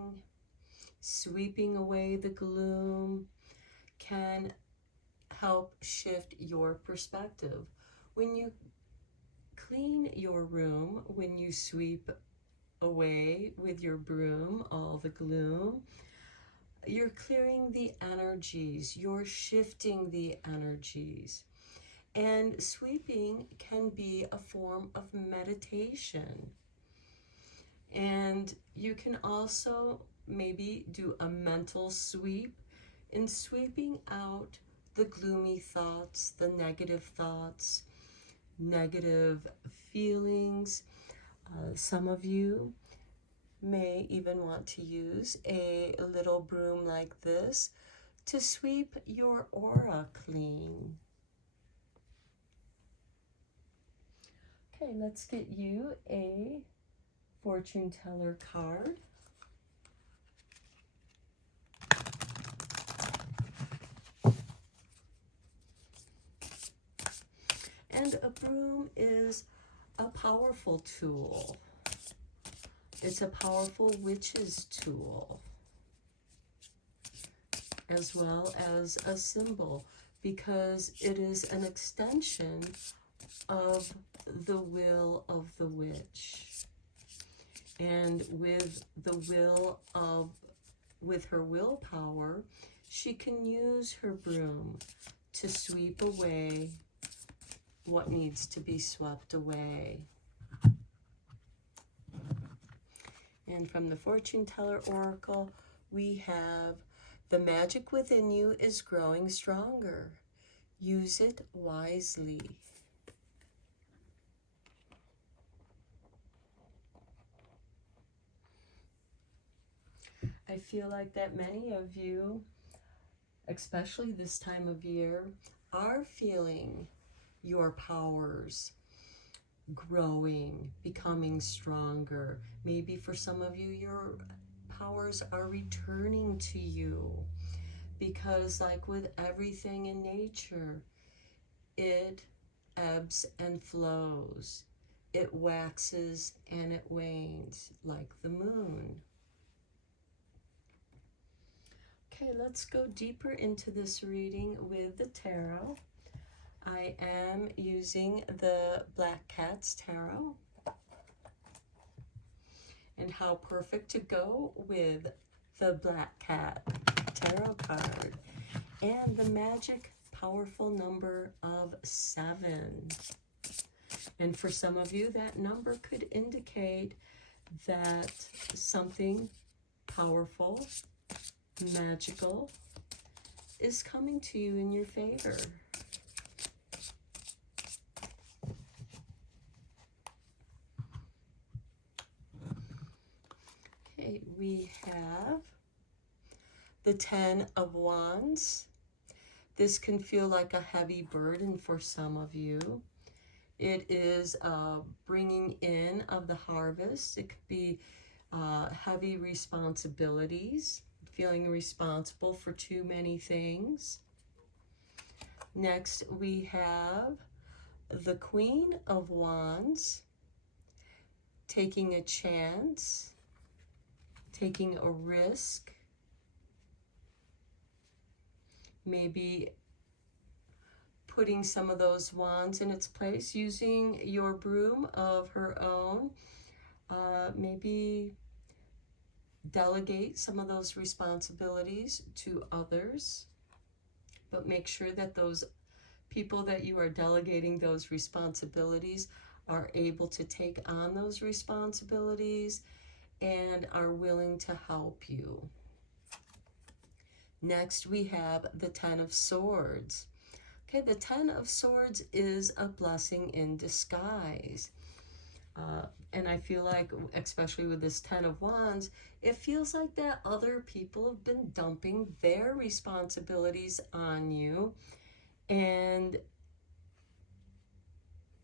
sweeping away the gloom can help shift your perspective. When you clean your room, when you sweep away with your broom all the gloom, you're clearing the energies, you're shifting the energies. And sweeping can be a form of meditation. And you can also maybe do a mental sweep in sweeping out the gloomy thoughts, the negative thoughts, negative feelings. Some of you may even want to use a little broom like this to sweep your aura clean. Okay, let's get you a fortune teller card. And a broom is a powerful tool. It's a powerful witch's tool, as well as a symbol, because it is an extension of the will of the witch. And with her willpower, she can use her broom to sweep away what needs to be swept away. And from the Fortune Teller Oracle, we have, the magic within you is growing stronger. Use it wisely. I feel like that many of you, especially this time of year, are feeling your powers growing, becoming stronger. Maybe for some of you, your powers are returning to you, because like with everything in nature, it ebbs and flows. It waxes and it wanes like the moon. Okay, let's go deeper into this reading with the tarot. I am using the Black Cat's Tarot. And how perfect to go with the Black Cat Tarot card. And the magic, powerful number of 7. And for some of you, that number could indicate that something powerful, magical is coming to you in your favor. Okay, we have the 10 of Wands. This can feel like a heavy burden for some of you. It is bringing in of the harvest. It could be heavy responsibilities, feeling responsible for too many things. Next, we have the Queen of Wands, taking a chance, taking a risk, maybe putting some of those wands in its place, using your broom of her own, maybe delegate some of those responsibilities to others, but make sure that those people that you are delegating those responsibilities are able to take on those responsibilities and are willing to help you. Next, we have the 10 of Swords. Okay, the 10 of Swords is a blessing in disguise. And I feel like, especially with this 10 of Wands, it feels like that other people have been dumping their responsibilities on you. And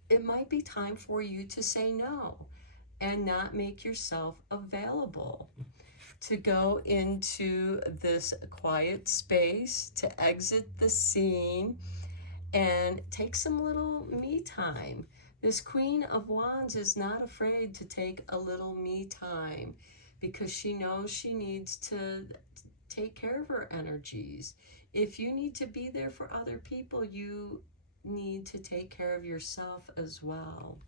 it might be time for you to say no and not make yourself available to go into this quiet space, to exit the scene, and take some little me time. This Queen of Wands is not afraid to take a little me time because she knows she needs to take care of her energies. If you need to be there for other people, you need to take care of yourself as well.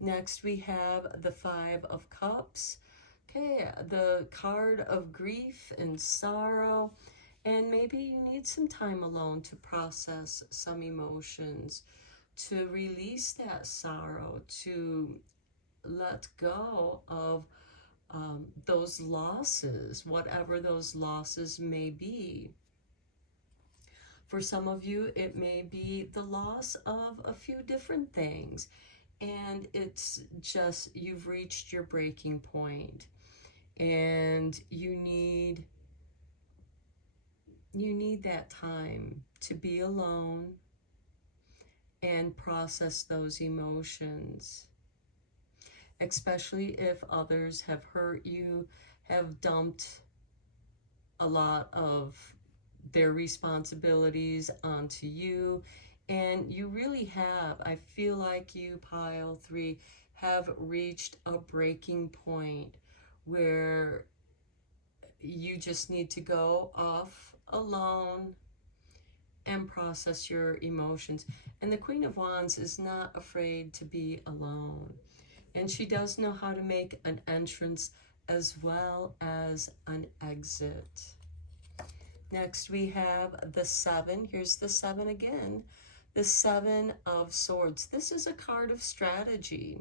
Next, we have the Five of Cups. Okay, the card of grief and sorrow. And maybe you need some time alone to process some emotions, to release that sorrow, to let go of those losses, whatever those losses may be. For some of you, it may be the loss of a few different things, and it's just you've reached your breaking point, and you need that time to be alone and process those emotions, especially if others have hurt you, have dumped a lot of their responsibilities onto you. And you really have, I feel like you, pile 3, have reached a breaking point where you just need to go off alone and process your emotions. And the Queen of Wands is not afraid to be alone. And she does know how to make an entrance as well as an exit. Next, we have the 7. Here's the 7 again. The 7 of Swords. This is a card of strategy.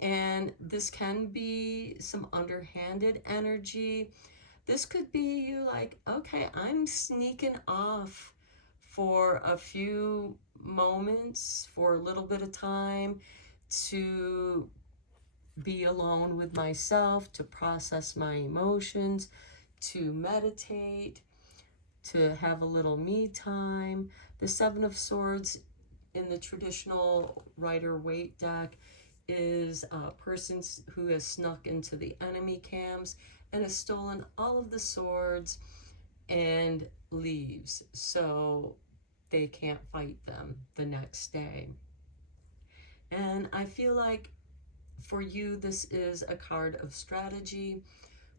And this can be some underhanded energy. This could be you like, okay, I'm sneaking off for a few moments, for a little bit of time, to be alone with myself, to process my emotions, to meditate, to have a little me time. The 7 of Swords in the traditional Rider-Waite deck is a person who has snuck into the enemy camps and has stolen all of the swords and leaves, so they can't fight them the next day. And I feel like for you, this is a card of strategy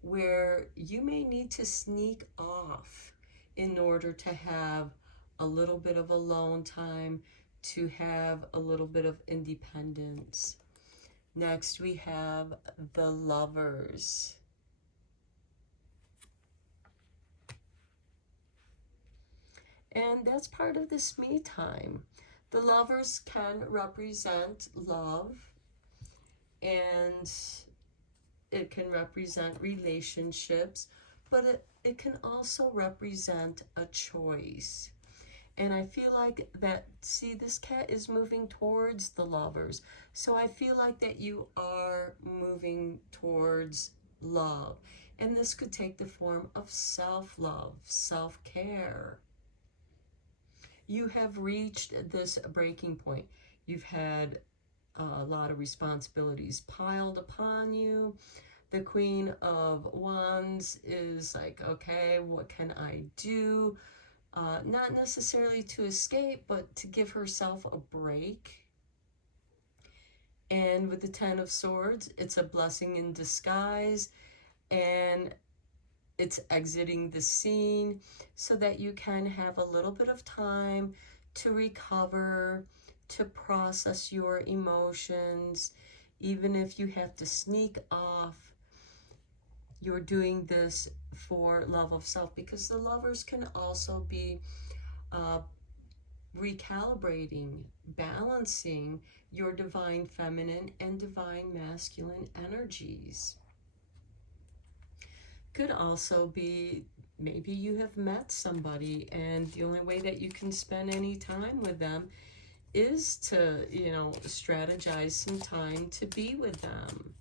where you may need to sneak off in order to have a little bit of alone time, to have a little bit of independence. Next, we have the Lovers. And that's part of this me time. The Lovers can represent love, and it can represent relationships, but it can also represent a choice. And I feel like that, see, this cat is moving towards the Lovers. So I feel like that you are moving towards love. And this could take the form of self-love, self-care. You have reached this breaking point. You've had a lot of responsibilities piled upon you. The Queen of Wands is like, okay, what can I do? Not necessarily to escape, but to give herself a break. And with the 10 of Swords, it's a blessing in disguise, and it's exiting the scene so that you can have a little bit of time to recover, to process your emotions. Even if you have to sneak off, you're doing this for love of self, because the Lovers can also be recalibrating, balancing your divine feminine and divine masculine energies. Could also be maybe you have met somebody and the only way that you can spend any time with them is to, you know, strategize some time to be with them.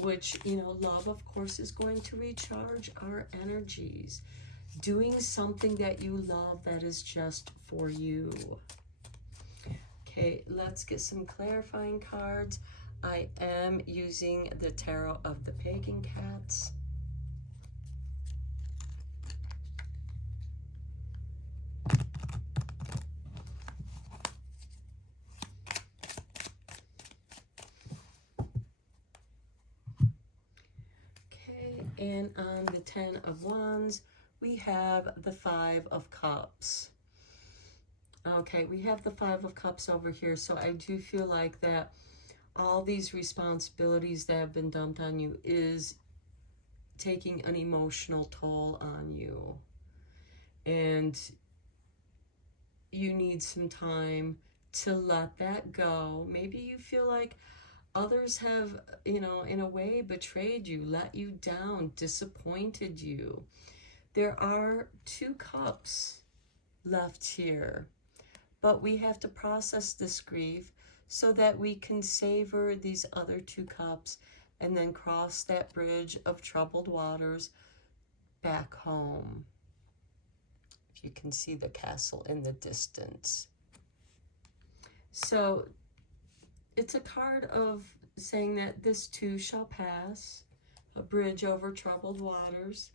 Which, you know, love, of course, is going to recharge our energies. Doing something that you love that is just for you. Okay, let's get some clarifying cards. I am using the Tarot of the Pagan Cats. Okay, and on the Ten of Wands, we have the Five of Cups. Okay, we have the Five of Cups over here, so I do feel like that all these responsibilities that have been dumped on you is taking an emotional toll on you. And you need some time to let that go. Maybe you feel like others have, in a way betrayed you, let you down, disappointed you. There are 2 cups left here, but we have to process this grief so that we can savor these other 2 cups and then cross that bridge of troubled waters back home. If you can see the castle in the distance. So it's a card of saying that this too shall pass, a bridge over troubled waters.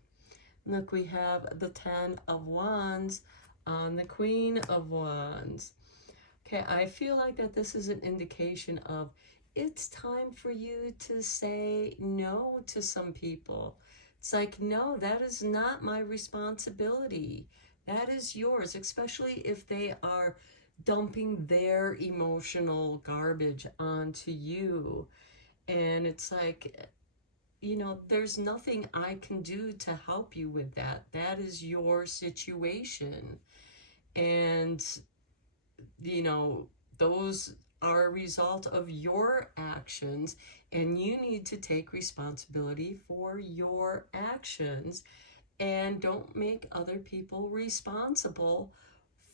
Look, we have the Ten of Wands on the Queen of Wands. Okay, I feel like that this is an indication of it's time for you to say no to some people. It's like, no, that is not my responsibility. That is yours, especially if they are dumping their emotional garbage onto you. And it's like, there's nothing I can do to help you with that. That is your situation. And, those are a result of your actions, and you need to take responsibility for your actions, and don't make other people responsible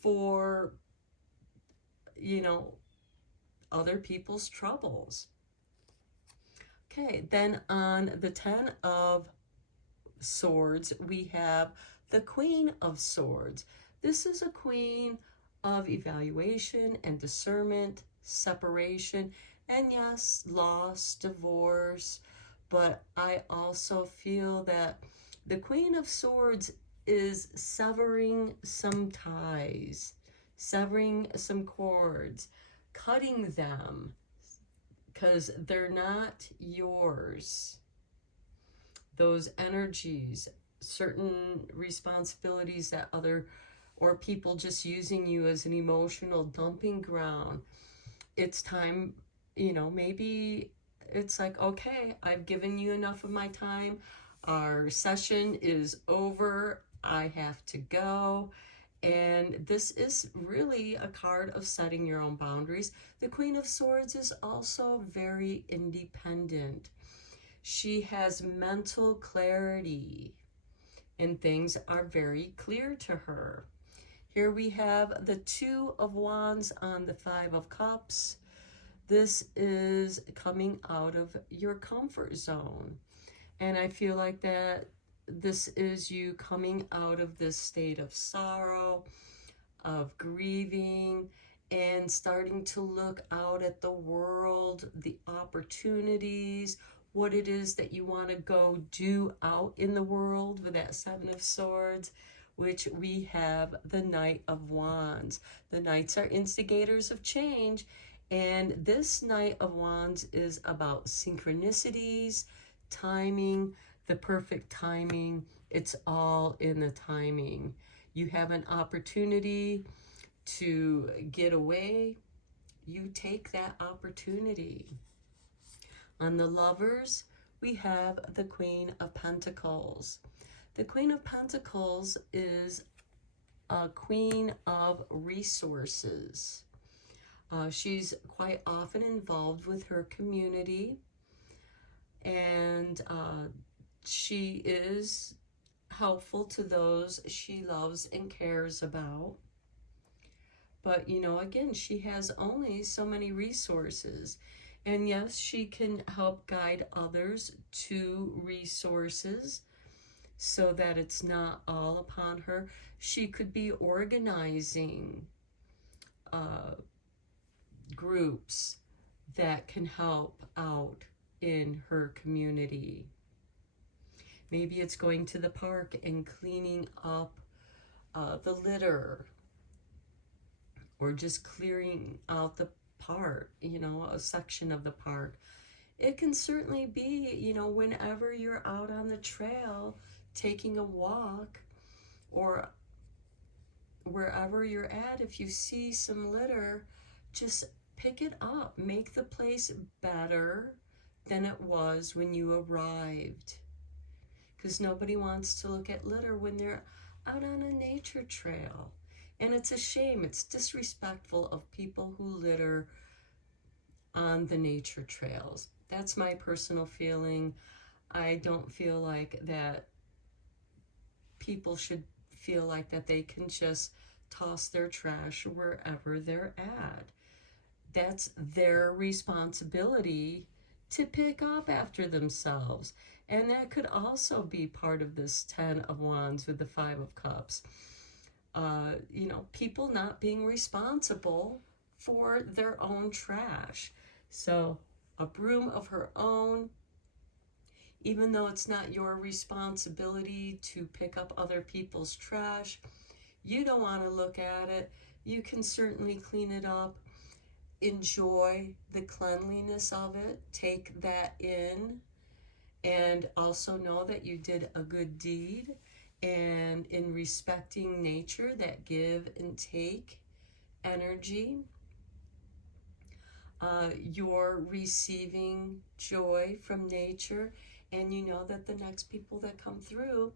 for, other people's troubles. Okay, then on the Ten of Swords, we have the Queen of Swords. This is a queen of evaluation and discernment, separation, and yes, loss, divorce. But I also feel that the Queen of Swords is severing some ties, severing some cords, cutting them, because they're not yours. Those energies, certain responsibilities that other or people just using you as an emotional dumping ground. It's time, maybe it's like, okay, I've given you enough of my time. Our session is over. I have to go. And this is really a card of setting your own boundaries. The Queen of Swords is also very independent. She has mental clarity, and things are very clear to her. Here we have the Two of Wands on the Five of Cups. This is coming out of your comfort zone. And I feel like that this is you coming out of this state of sorrow, of grieving, and starting to look out at the world, the opportunities, what it is that you want to go do out in the world with that Seven of Swords, which we have the Knight of Wands. The Knights are instigators of change, and this Knight of Wands is about synchronicities, timing, the perfect timing. It's all in the timing. You have an opportunity to get away, you take that opportunity. On the Lovers, we have the Queen of Pentacles. The Queen of Pentacles is a queen of resources. She's quite often involved with her community, and she is helpful to those she loves and cares about. But, again, she has only so many resources. And yes, she can help guide others to resources so that it's not all upon her. She could be organizing groups that can help out in her community. Maybe it's going to the park and cleaning up the litter, or just clearing out the park, a section of the park. It can certainly be, whenever you're out on the trail taking a walk, or wherever you're at, if you see some litter, just pick it up. Make the place better than it was when you arrived. Because nobody wants to look at litter when they're out on a nature trail. And it's a shame. It's disrespectful of people who litter on the nature trails. That's my personal feeling. I don't feel like that people should feel like that they can just toss their trash wherever they're at. That's their responsibility to pick up after themselves. And that could also be part of this 10 of Wands with the 5 of Cups. People not being responsible for their own trash. So a broom of her own, even though it's not your responsibility to pick up other people's trash, you don't want to look at it. You can certainly clean it up. Enjoy the cleanliness of it. Take that in. And also know that you did a good deed. And in respecting nature, that give and take energy, you're receiving joy from nature. And you know that the next people that come through,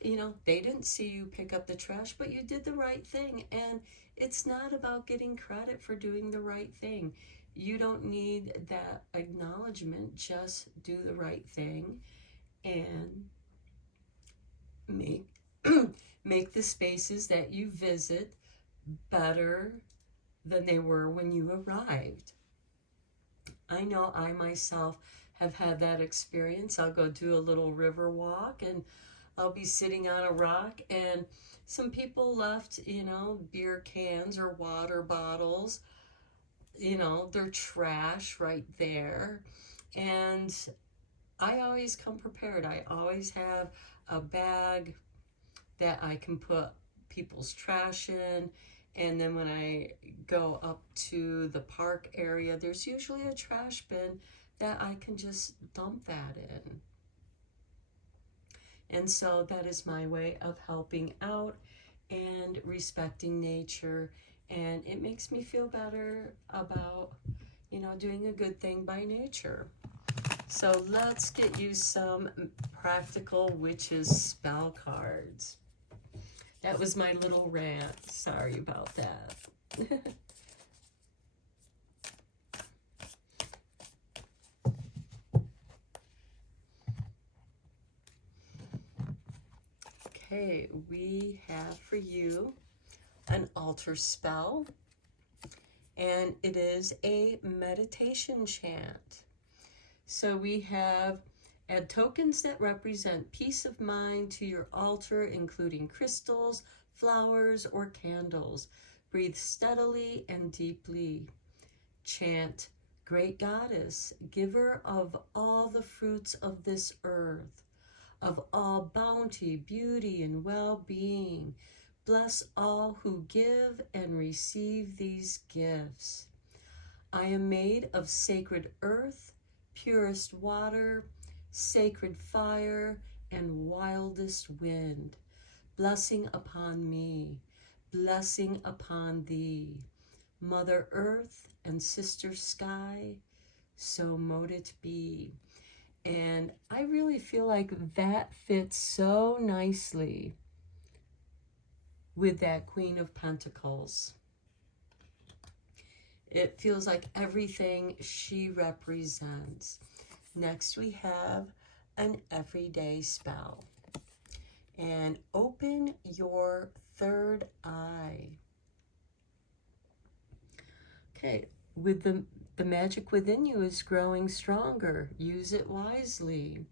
they didn't see you pick up the trash, but you did the right thing. And it's not about getting credit for doing the right thing. You don't need that acknowledgement. Just do the right thing and make the spaces that you visit better than they were when you arrived. I know I myself have had that experience. I'll go do a little river walk and I'll be sitting on a rock, and some people left, beer cans or water bottles, their trash right there. And I always come prepared. I always have a bag that I can put people's trash in. And then when I go up to the park area, there's usually a trash bin that I can just dump that in. And so that is my way of helping out and respecting nature. And it makes me feel better about, doing a good thing by nature. So let's get you some practical witches spell cards. That was my little rant. Sorry about that. Okay, we have for you an altar spell, and it is a meditation chant. So we have: add tokens that represent peace of mind to your altar, including crystals, flowers, or candles. Breathe steadily and deeply. Chant: Great Goddess, giver of all the fruits of this earth, of all bounty, beauty, and well-being, bless all who give and receive these gifts. I am made of sacred earth, purest water, sacred fire, and wildest wind. Blessing upon me, blessing upon thee, Mother Earth and Sister Sky, so mote it be. And I really feel like that fits so nicely with that Queen of Pentacles. It feels like everything she represents. Next we have an everyday spell. And open your third eye. Okay, with the magic within you is growing stronger. Use it wisely.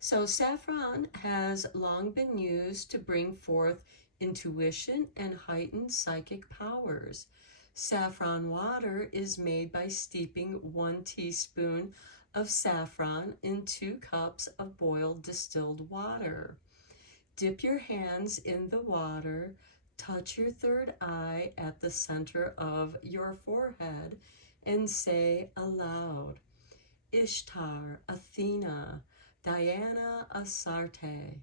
So saffron has long been used to bring forth intuition and heightened psychic powers. Saffron water is made by steeping 1 teaspoon of saffron in 2 cups of boiled distilled water. Dip your hands in the water, touch your third eye at the center of your forehead, and say aloud, Ishtar, Athena, Diana Asarte.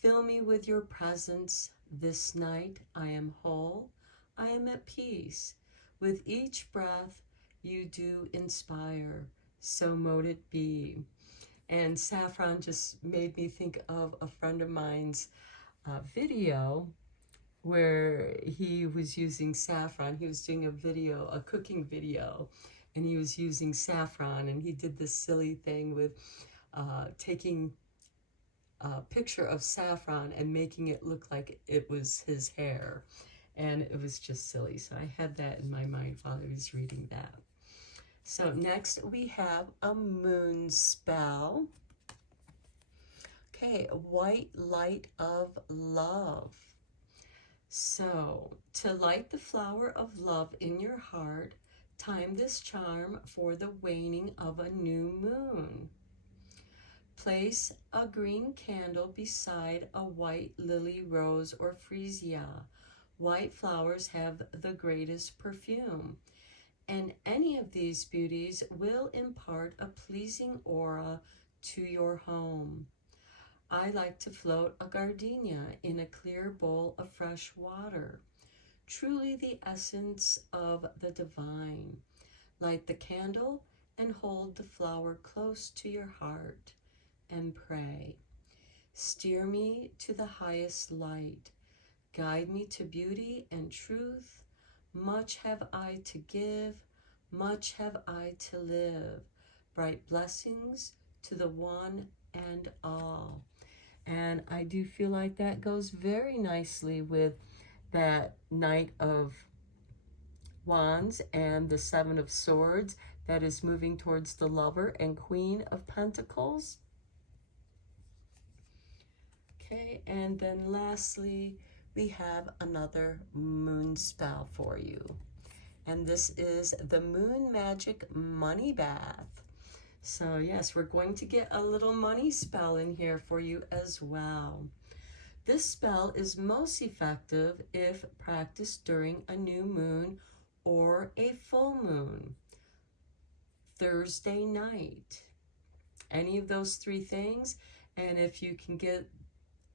Fill me with your presence. This night I am whole, I am at peace. With each breath you do inspire, so mote it be. And saffron just made me think of a friend of mine's video where he was using saffron. He was doing a video, a cooking video, and he was using saffron, and he did this silly thing with taking a picture of saffron and making it look like it was his hair. And it was just silly. So I had that in my mind while I was reading that. So next we have a moon spell. Okay, white light of love. So to light the flower of love in your heart, time this charm for the waning of a new moon. Place a green candle beside a white lily, rose, or freesia. White flowers have the greatest perfume, and any of these beauties will impart a pleasing aura to your home. I like to float a gardenia in a clear bowl of fresh water, truly the essence of the divine. Light the candle and hold the flower close to your heart and pray. Steer me to the highest light. Guide me to beauty and truth. Much have I to give, much have I to live. Bright blessings to the one and all. And I do feel like that goes very nicely with that Knight of Wands and the Seven of Swords that is moving towards the Lover and Queen of Pentacles. Okay, and then lastly, we have another moon spell for you. And this is the Moon Magic Money Bath. So yes, we're going to get a little money spell in here for you as well. This spell is most effective if practiced during a new moon or a full moon. Thursday night. Any of those 3 things. And if you can get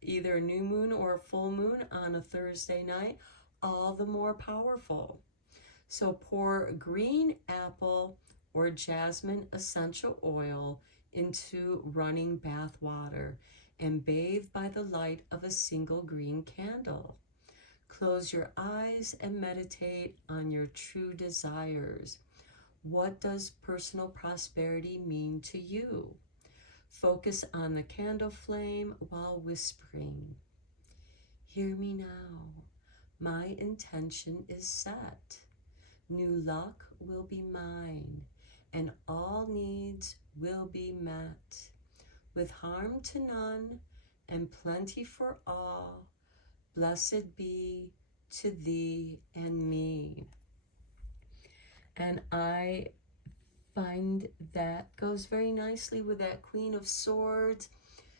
either a new moon or a full moon on a Thursday night, all the more powerful. So pour green apple or jasmine essential oil into running bath water and bathe by the light of a single green candle. Close your eyes and meditate on your true desires. What does personal prosperity mean to you? Focus on the candle flame while whispering. Hear me now. My intention is set. New luck will be mine, and all needs will be met. With harm to none and plenty for all, blessed be to thee and me. And I find that goes very nicely with that Queen of Swords,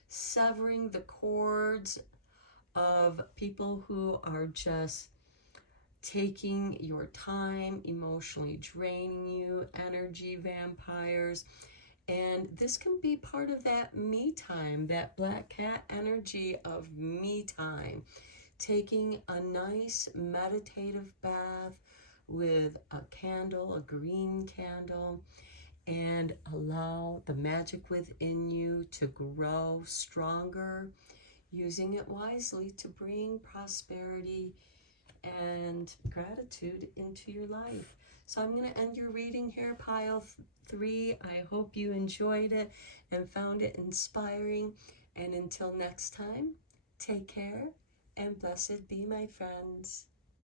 severing the cords of people who are just taking your time, emotionally draining you, energy vampires. And this can be part of that me time, that black cat energy of me time. Taking a nice meditative bath with a candle, a green candle, and allow the magic within you to grow stronger, using it wisely to bring prosperity and gratitude into your life. So I'm going to end your reading here, pile 3. I hope you enjoyed it and found it inspiring. And until next time, take care and blessed be, my friends.